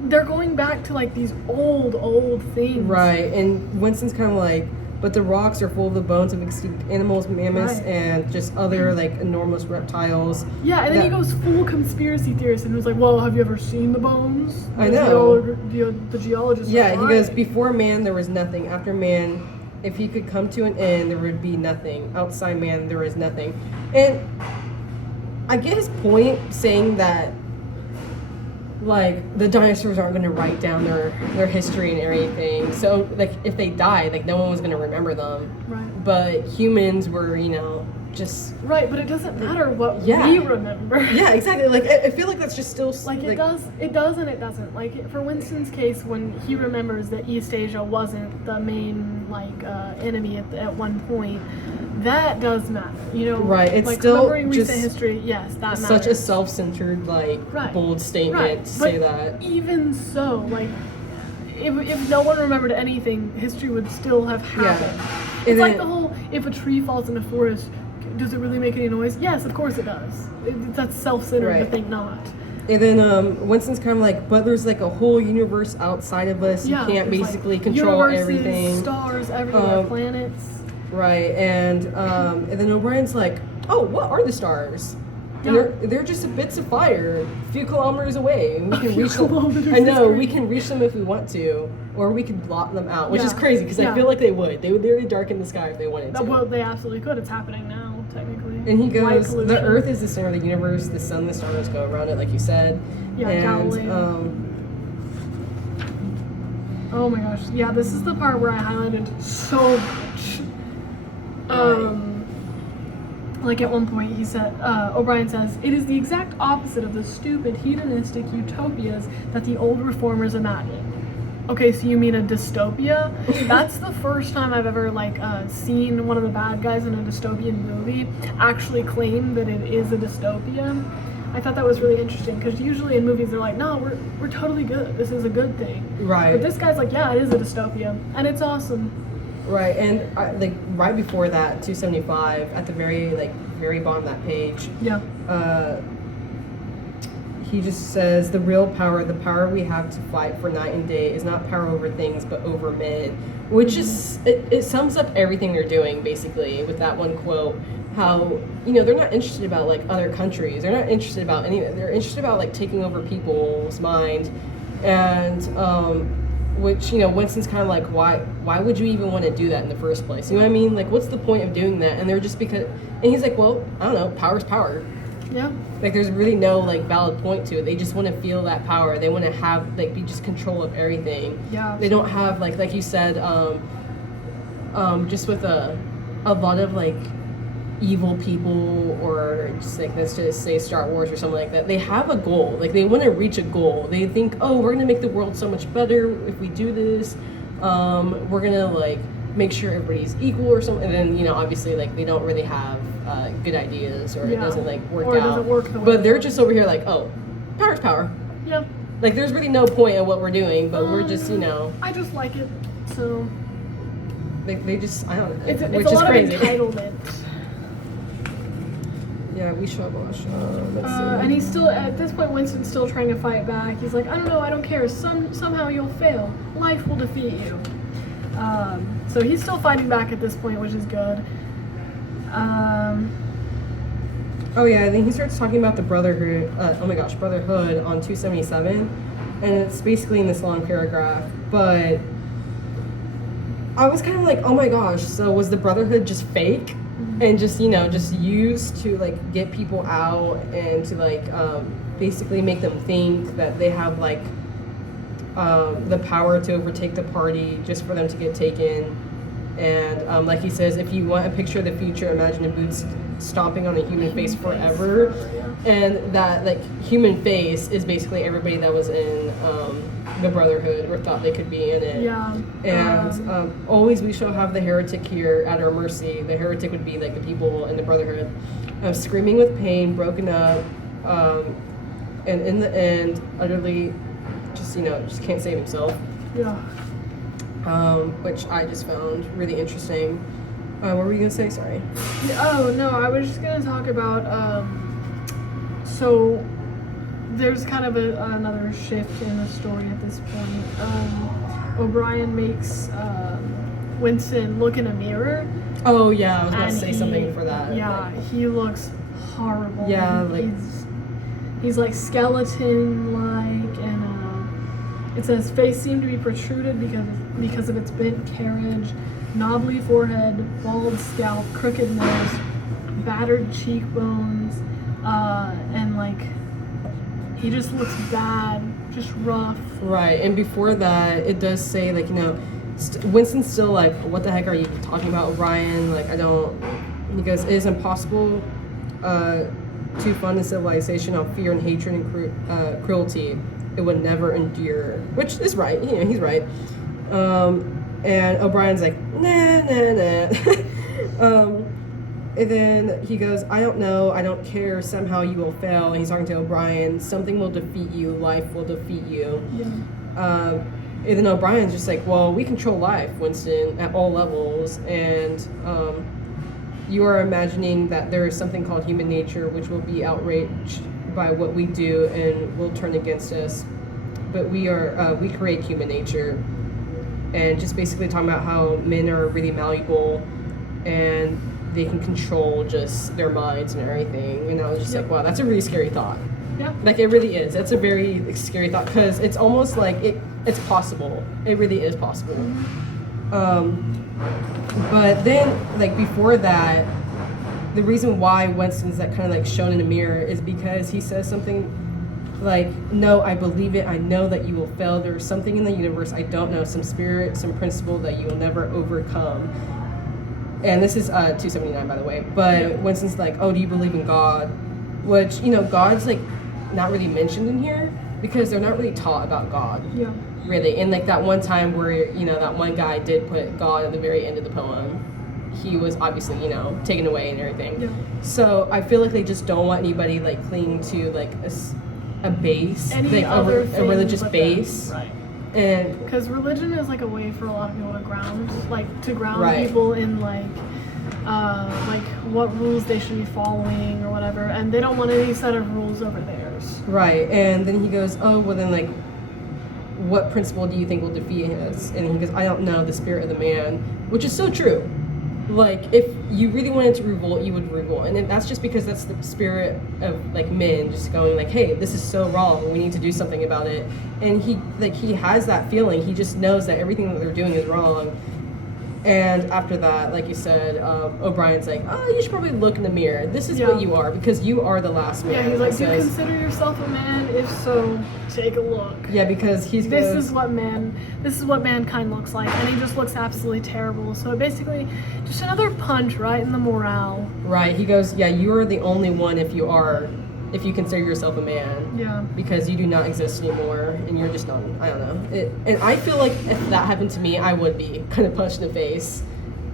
they're going back to like these old things. Right, and Winston's kind of like, but the rocks are full of the bones of extinct animals, mammoths, and just other like enormous reptiles. Yeah, and then he goes full conspiracy theorist and was like, well, have you ever seen the bones? I know. The geologist. Yeah, he goes, before man there was nothing. After man, if he could come to an end, there would be nothing. Outside man, there is nothing. And I get his point saying that like the dinosaurs aren't going to write down their history and everything, so like if they died, like no one was going to remember them. Right. But humans were, you know, just Right, but it doesn't matter what Yeah. we remember. yeah, exactly. Like I feel like that's just still Like it does and it doesn't. Like for Winston's case, when he remembers that East Asia wasn't the main enemy at one point, that does matter. You know, Right, it's like still remembering recent just history. Yes, that matters. such a self-centered Right. bold statement Right. to But say that. even so, like if no one remembered anything, history would still have happened. And It's like then- the whole if a tree falls in a forest, does it really make any noise? Yes, of course it does. That's self-centered to Right. think not. And then Winston's kind of like, but there's like a whole universe outside of us. You can't there's, basically like, control universes, everything. Stars, everywhere, Um, planets. Right, and then O'Brien's like, oh, what are the stars? And Yeah. they're just bits of fire, a few kilometers away. And we A can few reach them. kilometers I is know we great. can reach them if we want to, or we could blot them out, which is Yeah. crazy because I Yeah. feel like they would. They would literally darken the sky if they wanted to. Well, they absolutely could. It's happening now, technically. And he Light goes, the pollution. Earth is the center of the universe. The sun, the stars go around it, like you said. Yeah, and Galilee. Oh my gosh. Yeah, this is the part where I highlighted so much. Like at one point he said, O'Brien says, it is the exact opposite of the stupid hedonistic utopias that the old reformers imagined. Okay, so you mean a dystopia? That's the first time I've ever seen one of the bad guys in a dystopian movie actually claim that it is a dystopia. I thought that was really interesting because usually in movies they're like, no, we're totally good. This is a good thing. Right. But this guy's like, yeah, it is a dystopia, and it's awesome. Right, and right before that, 275, at the very bottom of that page, Yeah. he just says the real power, the power we have to fight for night and day, is not power over things but over men, which is it sums up everything they're doing basically with that one quote. How they're not interested about other countries, they're not interested about any, they're interested about taking over people's mind, and which Winston's kind of like, why would you even want to do that in the first place? You know what I mean? Like, what's the point of doing that? And they're just because, and he's like, well, I don't know, power's power. Yeah. There's really no valid point to it. They just want to feel that power. They want to have be just control of everything. Yeah. They don't have like you said, just with a lot of evil people, or just let's just say Star Wars or something like that. They have a goal. They want to reach a goal. They think, oh, we're gonna make the world so much better if we do this. We're gonna make sure everybody's equal or something. And then obviously they don't really have good ideas, or it doesn't work or it out. doesn't work the way But they're they just over here oh, power's power. Yeah. There's really no point in what we're doing, but we're just I just like it. So they just, I don't know, it's which a is lot crazy. of entitlement. Yeah, we shall watch. Let's see. And he's still at this point. Winston's still trying to fight back. He's like, I don't know, I don't care. Somehow you'll fail. Life will defeat you. So he's still fighting back at this point, which is good. Oh yeah, and then he starts talking about the Brotherhood. Brotherhood on 277, and it's basically in this long paragraph. But I was kind of like, oh my gosh, so was the Brotherhood just fake, and just just used to get people out and to basically make them think that they have the power to overtake the party just for them to get taken. And like he says, if you want a picture of the future, imagine a boots stomping on a human face forever. And that human face is basically everybody that was in the Brotherhood or thought they could be in it. Yeah. And always we shall have the heretic here at our mercy. The heretic would be the people in the Brotherhood, screaming with pain, broken up, and in the end, utterly just can't save himself. Yeah. Which I just found really interesting. What were you gonna say? Sorry. Oh no, I was just gonna talk about. So there's kind of another shift in the story at this point. O'Brien makes Winston look in a mirror. Oh yeah, I was about to and say something for that. Yeah, he looks horrible. Yeah, he's skeleton-like, and it says face seemed to be protruded because of its bent carriage, knobbly forehead, bald scalp, crooked nose, battered cheekbones, and he just looks bad, just rough. Right, and before that, it does say Winston's still what the heck are you talking about, O'Brien? I don't. He goes, it is impossible to fund a civilization on fear and hatred and cruelty. It would never endure, which is right. You know, he's right. And O'Brien's like, nah, nah, nah. And then he goes, I don't know, I don't care, somehow you will fail. And he's talking to O'Brien, something will defeat you, life will defeat you. Yeah. And then O'Brien's just like, well, we control life, Winston, at all levels. And you are imagining that there is something called human nature which will be outraged by what we do and will turn against us. But we create human nature. And just basically talking about how men are really malleable and they can control just their minds and everything. And I was just like, wow, that's a really scary thought. Yeah. Like, it really is. That's a very scary thought because it's almost like it's possible. It really is possible. But then, like, before that, the reason why Winston's that kind of like shown in a mirror is because he says something like, no, I believe it. I know that you will fail. There is something in the universe I don't know, some spirit, some principle that you will never overcome. And this is 279, by the way. But Winston's like, oh, do you believe in God? Which, you know, God's like not really mentioned in here because they're not really taught about God. Yeah. Really. And like that one time where, you know, that one guy did put God at the very end of the poem, he was obviously, you know, taken away and everything. Yeah. So I feel like they just don't want anybody like clinging to like a base, like a religious base. Right. And because religion is like a way for a lot of people to ground people in like what rules they should be following or whatever, and they don't want any set of rules over theirs. Right. And then he goes, oh, well then like, what principle do you think will defeat us? And he goes, I don't know, the spirit of the man, which is so true. Like, if you really wanted to revolt, you would revolt. And that's just because that's the spirit of, like, men just going, like, hey, this is so wrong. We need to do something about it. And he has that feeling. He just knows that everything that they're doing is wrong. And after that, like you said, O'Brien's like, oh, you should probably look in the mirror. This is what you are, because you are the last man. Yeah, he's like, do you consider yourself a man? If so, take a look. Yeah, because this is what mankind looks like, and he just looks absolutely terrible. So basically, just another punch right in the morale. Right, he goes, yeah, you are the only one if you consider yourself a man. Yeah. Because you do not exist anymore, and you're just not, I don't know. And I feel like if that happened to me, I would be kind of punched in the face.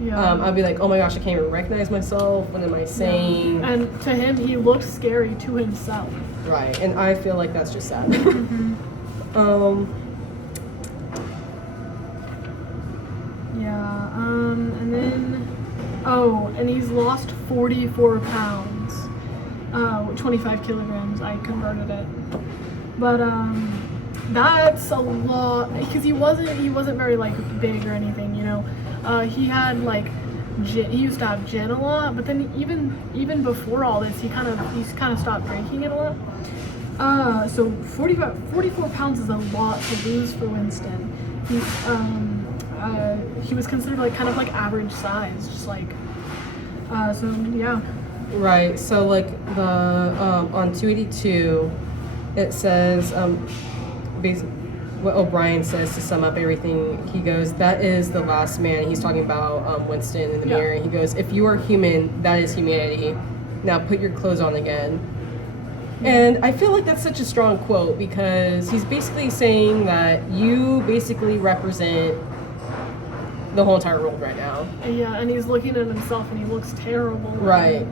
Yeah. I'd be like, oh my gosh, I can't even recognize myself. What am I saying? Yeah. And to him, he looked scary to himself. Right, and I feel like that's just sad. And then, and he's lost 44 pounds. 25 kilograms, I converted it. But that's a lot, because he wasn't very like big or anything, you know. He had like he used to have gin a lot, but then even before all this, he's kind of stopped drinking it a lot. So 44 pounds is a lot to lose for Winston. He was considered like kind of like average size, just like so yeah. Right. So like the on 282, it says basically what O'Brien says to sum up everything. He goes, that is the last man. He's talking about Winston in the mirror. He goes, if you are human, that is humanity. Now put your clothes on again. And I feel like that's such a strong quote because he's basically saying that you basically represent the whole entire world right now. Yeah, and he's looking at himself and he looks terrible. Right.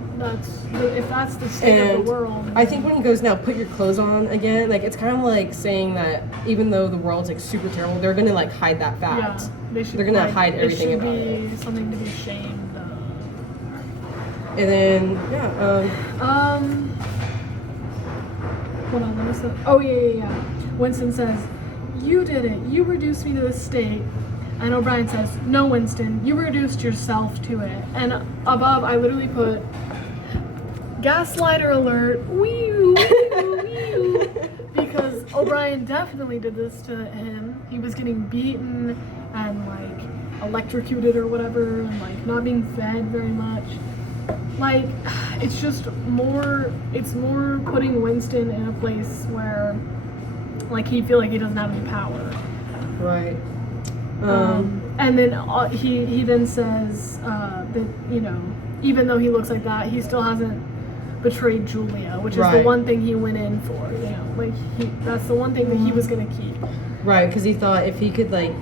If that's the state of the world. I think when he goes, now put your clothes on again, like it's kind of like saying that even though the world's like super terrible, they're gonna like hide that fact. Yeah, they're gonna hide everything about it. It should be something to be ashamed of. And then hold on, let me say. Oh yeah. Winston says, "You did it. You reduced me to this state." And O'Brien says, no, Winston, you reduced yourself to it. And above, I literally put, gaslighter alert, wee-oo, wee-oo, wee-oo. Because O'Brien definitely did this to him. He was getting beaten and, like, electrocuted or whatever, and, like, not being fed very much. Like, it's more putting Winston in a place where, like, he feel like he doesn't have any power. Right. And then he then says that, you know, even though he looks like that, he still hasn't betrayed Julia, which is the Right. one thing he went in for. You know, like that's the one thing that he was gonna keep. Right, because he thought if he could like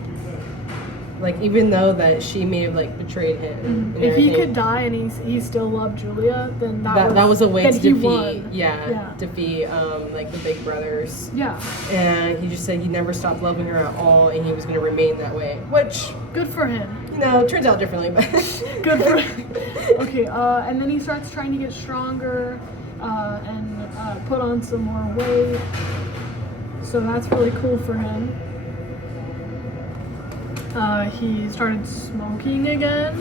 even though that she may have like betrayed him, and If he everything, could die and he still loved Julia, then that was a way then to he defeat, won. yeah, defeat like the big brothers. Yeah, And he just said he never stopped loving her at all, and he was going to remain that way. Which, good for him. you know, turns out differently, but Good for him. Okay, and then he starts trying to get stronger and put on some more weight. So that's really cool for him. He started smoking again.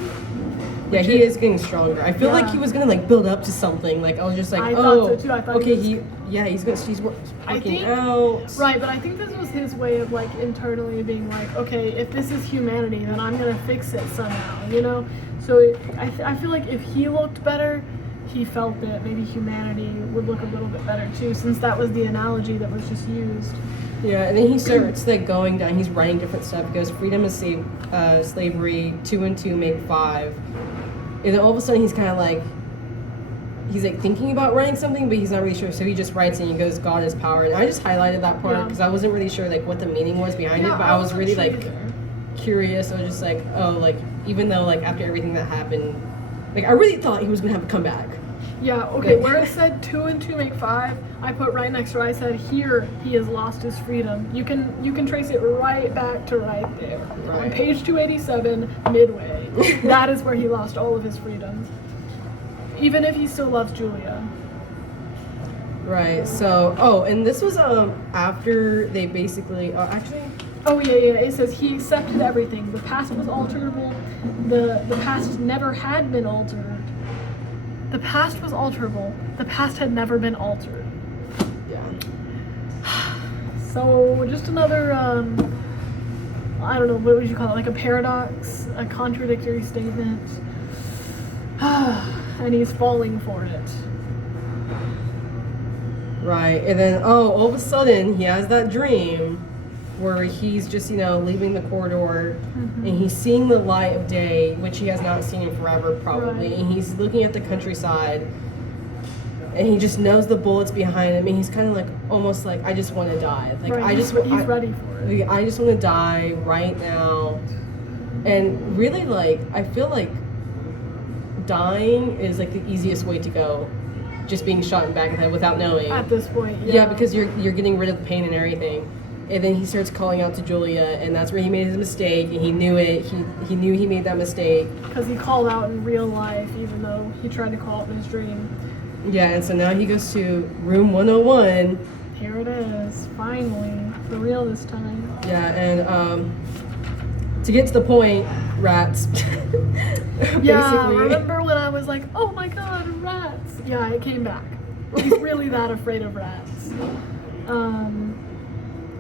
yeah, he is getting stronger. I feel like Yeah. he was gonna like build up to something. Like I was just like, I oh, thought so too. I thought okay, he he's I working think- out. Right, but I think this was his way of like internally being like, okay, if this is humanity, then I'm gonna fix it somehow, you know. So I feel like if he looked better, he felt that maybe humanity would look a little bit better too, since that was the analogy that was just used. Yeah, and then he starts like going down. He's writing different stuff. He goes, freedom is slavery. 2 and 2 make 5. And then all of a sudden he's kind of like, he's like thinking about writing something, but he's not really sure. So he just writes and he goes, God is power. And I just highlighted that part Yeah. because I wasn't really sure like what the meaning was behind it, but I was wasn't really sure like either. curious. I was just like, oh, like even though like after everything that happened, like I really thought he was gonna have a comeback. Yeah, okay, where it said 2 and 2 make 5, I put right next to where I said here he has lost his freedom. You can trace it right back to right there. On Right. page 287, midway. That is where he lost all of his freedoms. Even if he still loves Julia. Right. So, and this was after they basically actually. Oh yeah, it says he accepted everything. The past was alterable. The past never had been altered. The past was alterable. The past had never been altered. Yeah. So just another, I don't know, what would you call it? Like a paradox, a contradictory statement. And he's falling for it. Right, and then all of a sudden he has that dream where he's just leaving the corridor and he's seeing the light of day, which he has not seen in forever probably, Right. and he's looking at the countryside and he just knows the bullets behind him and he's kind of like almost like I just want to die, like Right, he's ready for it. I just want to die right now. And really, like, I feel like dying is like the easiest way to go, just being shot in the back of the head without knowing. At this point, Yeah, because you're getting rid of the pain and everything. And then he starts calling out to Julia, and that's where he made his mistake, and he knew it. He knew he made that mistake. Because he called out in real life, even though he tried to call it in his dream. Yeah, and so now he goes to room 101. Here it is, finally, for real this time. Yeah, and to get to the point, rats. Yeah, Basically. remember when I was like, oh my god, rats? Yeah, it came back. He's really that afraid of rats.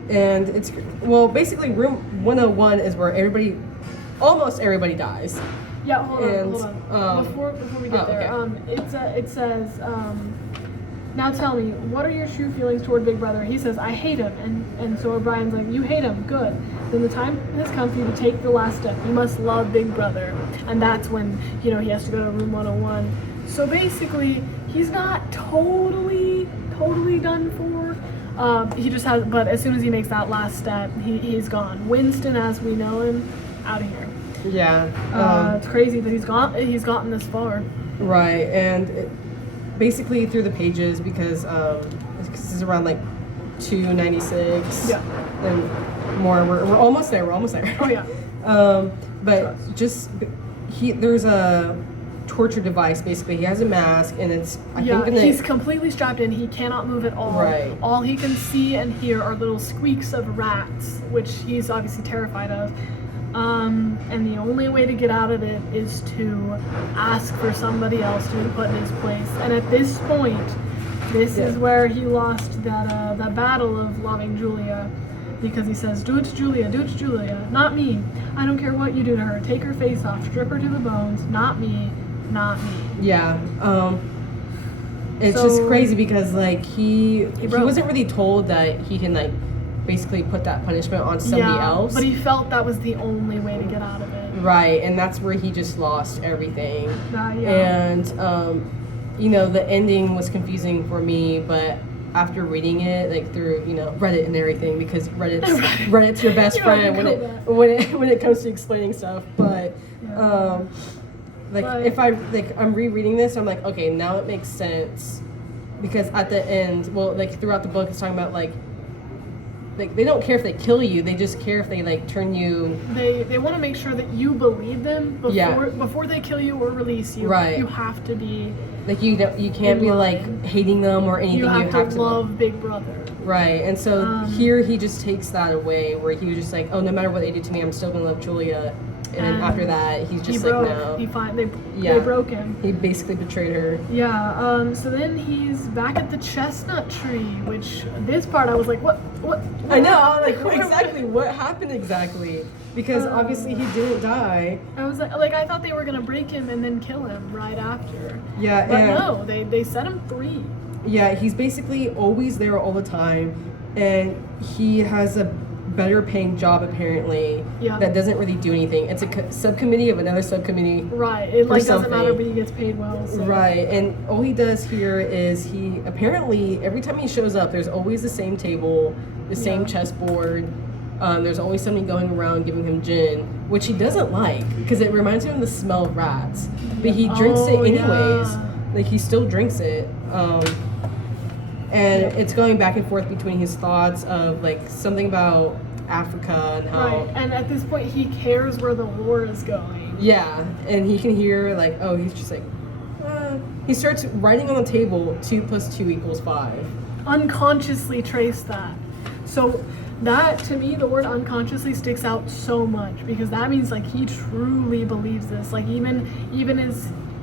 And it's, well, basically room 101 is where almost everybody dies. Yeah, hold And, on. Before we get okay. there, it says, now tell me, what are your true feelings toward Big Brother? He says, I hate him. And so O'Brien's like, you hate him, good. Then the time has come for you to take the last step. You must love Big Brother. And that's when, he has to go to room 101. So basically, he's not totally done for. He just has, but as soon as he makes that last step, he's gone. Winston, as we know him, out of here. Yeah. It's crazy that he's gotten this far. Right, and basically through the pages, because this is around like 296. Yeah. And more. We're almost there. Oh yeah. But there's a torture device. Basically, he has a mask, and it's He's completely strapped in. He cannot move at all. Right. All he can see and hear are little squeaks of rats, which he's obviously terrified of. And the only way to get out of it is to ask for somebody else to be put in his place. And at this point, this is where he lost that battle of loving Julia, because he says, do it to Julia, not me. I don't care what you do to her. Take her face off, strip her to the bones. Not me. Yeah. It's So- just crazy because like he broke. wasn't really told that he can like basically put that punishment on somebody else. But he felt that was the only way to get out of it. Right, and that's where he just lost everything. Yeah. And the ending was confusing for me, but after reading it, like through Reddit and everything, because Reddit's your best friend when it comes to explaining stuff. But if I'm rereading this, I'm like, okay, now it makes sense, because at the end, throughout the book, it's talking about like they don't care if they kill you, they just care if they turn you. They want to make sure that you believe them before they kill you or release you. Right. You have to be you can't be hating them or anything. You have to love Big Brother. Right, and so here he just takes that away, where he was just like, oh, no matter what they do to me, I'm still gonna love Julia. And then after that, he's just no. They broke him. He basically betrayed her. Yeah. So then he's back at the chestnut tree, which this part I was like, what? I know. I was like, exactly. What happened exactly? Because obviously he didn't die. I was like I thought they were gonna break him and then kill him right after. Yeah. But no, they set him free. Yeah, he's basically always there all the time, and he has a better paying job apparently that doesn't really do anything. It's a subcommittee of another subcommittee. Right. It doesn't matter, but he gets paid well. So. Right. And all he does here is he apparently every time he shows up, there's always the same table, the same chessboard. There's always somebody going around giving him gin, which he doesn't like because it reminds him of the smell of rats. But he drinks it anyways. Yeah. Like he still drinks it. And it's going back and forth between his thoughts of something about Africa and how. Right, and at this point he cares where the war is going. Yeah, and he can hear he's just he starts writing on the table 2 + 2 = 5. Unconsciously trace that. So that to me, the word unconsciously sticks out so much because that means he truly believes this.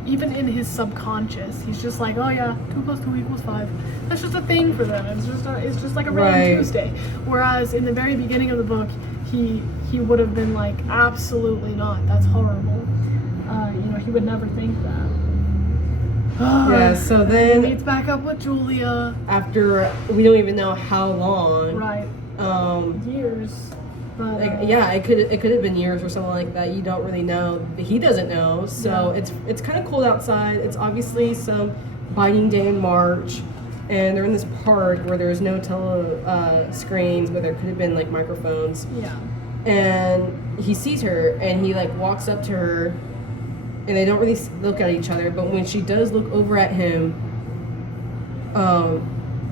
Even in his subconscious, he's just like, oh yeah, 2 + 2 = 5. That's just a thing for them. It's just like a random Tuesday. Whereas in the very beginning of the book, he would have been like, absolutely not. That's horrible. He would never think that. Yeah. So then he meets back up with Julia after we don't even know how long. Right. Years. But, it could have been years or something like that. You don't really know. He doesn't know. So it's kind of cold outside. It's obviously some biting day in March, and they're in this park where there's no screens, but there could have been microphones. Yeah. And he sees her, and he walks up to her, and they don't really look at each other. But when she does look over at him,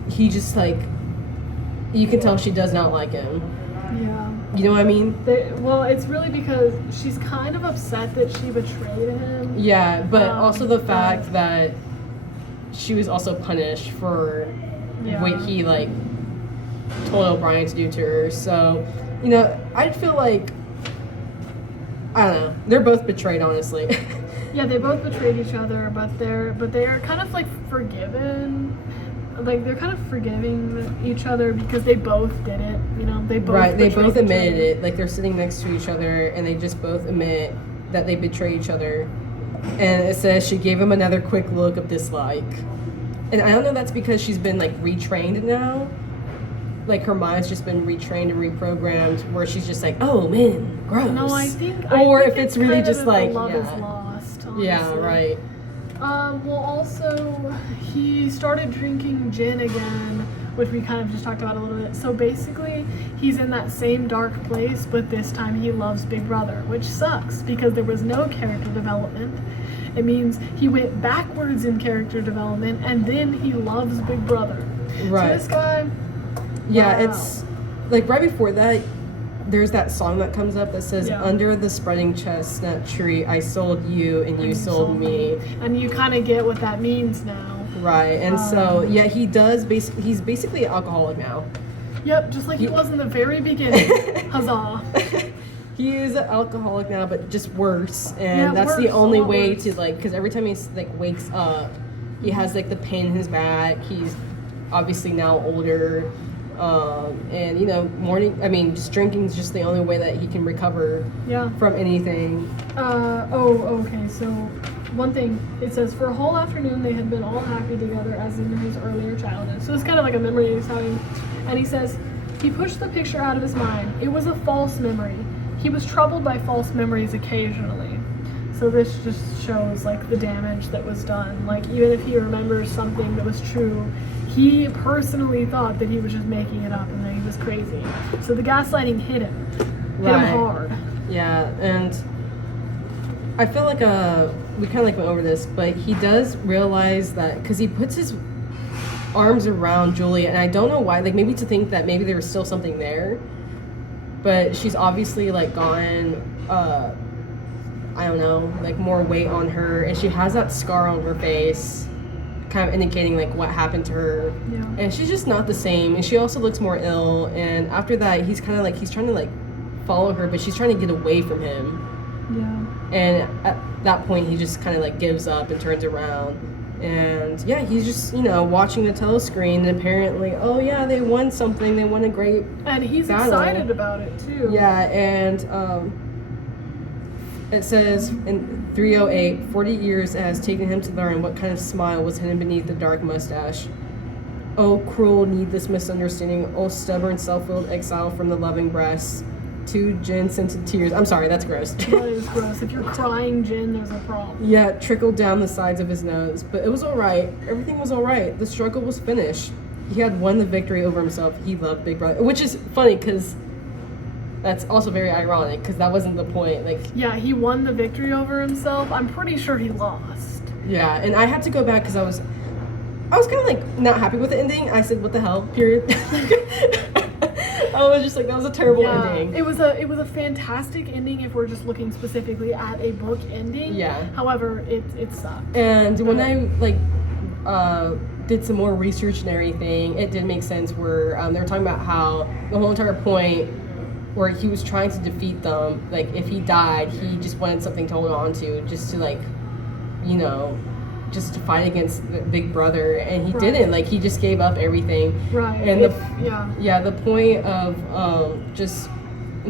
he just you can tell she does not like him. Yeah. You know what I mean? It's really because she's kind of upset that she betrayed him. Yeah, but also the fact that she was also punished for what he told O'Brien to do to her. So, I feel I don't know. They're both betrayed, honestly. Yeah, they both betrayed each other, but they're kind of forgiven. They're kind of forgiving each other because they both did it, they both they both admitted it. They're sitting next to each other and they just both admit that they betray each other. And it says she gave him another quick look of dislike. And I don't know, that's because she's been retrained now. Her mind's just been retrained and reprogrammed, where she's just oh man, gross. No, I think if it's really just love is lost. Honestly. Yeah, right. Also, he started drinking gin again, which we kind of just talked about a little bit. So basically, he's in that same dark place, but this time he loves Big Brother, which sucks because there was no character development. It means he went backwards in character development, and then he loves Big Brother. Right. So this guy... Yeah, wow. It's right before that, there's that song that comes up that says, under the spreading chestnut tree, I sold you and you sold me. And you kind of get what that means now. Right, and he does, he's basically an alcoholic now. Yep, just like he was in the very beginning. Huzzah. He is an alcoholic now, but just worse. And that's the only way to, because every time he, wakes up, he has, the pain in his back. He's obviously now older. And just drinking is just the only way that he can recover from anything. Okay, so one thing, it says, for a whole afternoon they had been all happy together as in his earlier childhood. So it's kind of like a memory he's having. And he says, he pushed the picture out of his mind. It was a false memory. he was troubled by false memories occasionally. So this just shows like the damage that was done. Like even if he remembers something that was true, he personally thought that he was just making it up and that he was crazy. So the gaslighting hit him hard. Yeah, and I feel like we kind of like went over this, but he does realize that because he puts his arms around Julie, and I don't know why, like maybe to think that maybe there was still something there, but she's obviously like gotten I don't know, like more weight on her, and she has that scar on her face, kind of indicating like what happened to her. Yeah. And she's just not the same, and she also looks more ill. And after that, he's kind of like he's trying to like follow her, but she's trying to get away from him. Yeah. And at that point, he just kind of like gives up and turns around. And yeah, he's just, you know, watching the telescreen, and apparently, oh yeah, they won something. They won a great And he's battle. excited about it too. Yeah, and it says in 308, 40 years it has taken him to learn what kind of smile was hidden beneath the dark mustache. Oh, cruel, needless misunderstanding. Oh, stubborn, self-willed exile from the loving breast. 2 gin-scented tears. I'm sorry, that's gross. That is gross. If you're crying gin, there's a problem. Yeah, trickled down the sides of his nose. But it was all right. Everything was all right. The struggle was finished. He had won the victory over himself. He loved Big Brother. Which is funny, because that's also very ironic, because that wasn't the point. Like, Yeah, he won the victory over himself. I'm pretty sure he lost. yeah, and I had to go back because I was kind of like not happy with the ending. I said, what the hell, period. I was just like, that was a terrible ending. It was a fantastic ending if we're just looking specifically at a book ending. Yeah. However, it sucked. And when I like did some more research and everything, it did make sense where they were talking about how the whole entire point where he was trying to defeat them, like if he died, he just wanted something to hold on to, just to like, you know, just to fight against the Big Brother, and he didn't. Like he just gave up everything. Right. And yeah, the point of just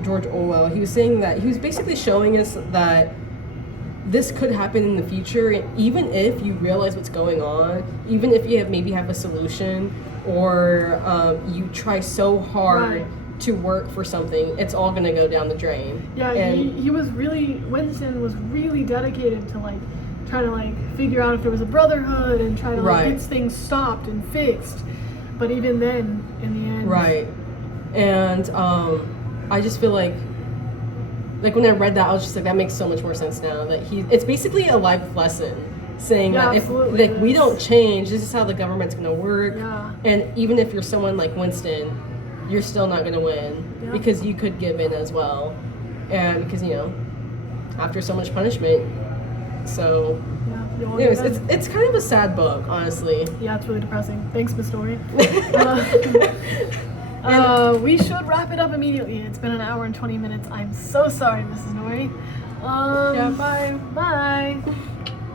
George Orwell, he was saying that he was basically showing us that this could happen in the future, and even if you realize what's going on, even if you maybe have a solution, or you try so hard to work for something, it's all gonna go down the drain. Yeah, and Winston was really dedicated to like trying to like figure out if there was a brotherhood and try to like get things stopped and fixed. But even then, in the end, right. And I just feel like when I read that, I was just like, that makes so much more sense now. That it's basically a life lesson, saying that if like we don't change, this is how the government's gonna work. Yeah. And even if you're someone like Winston, you're still not gonna win because you could give in as well, and because you know, after so much punishment. So, anyways, it's kind of a sad book, honestly. Yeah, it's really depressing. Thanks, Miss Nouri. We should wrap it up immediately. It's been an hour and 20 minutes. I'm so sorry, Mrs. Nouri. Yeah, bye. Bye.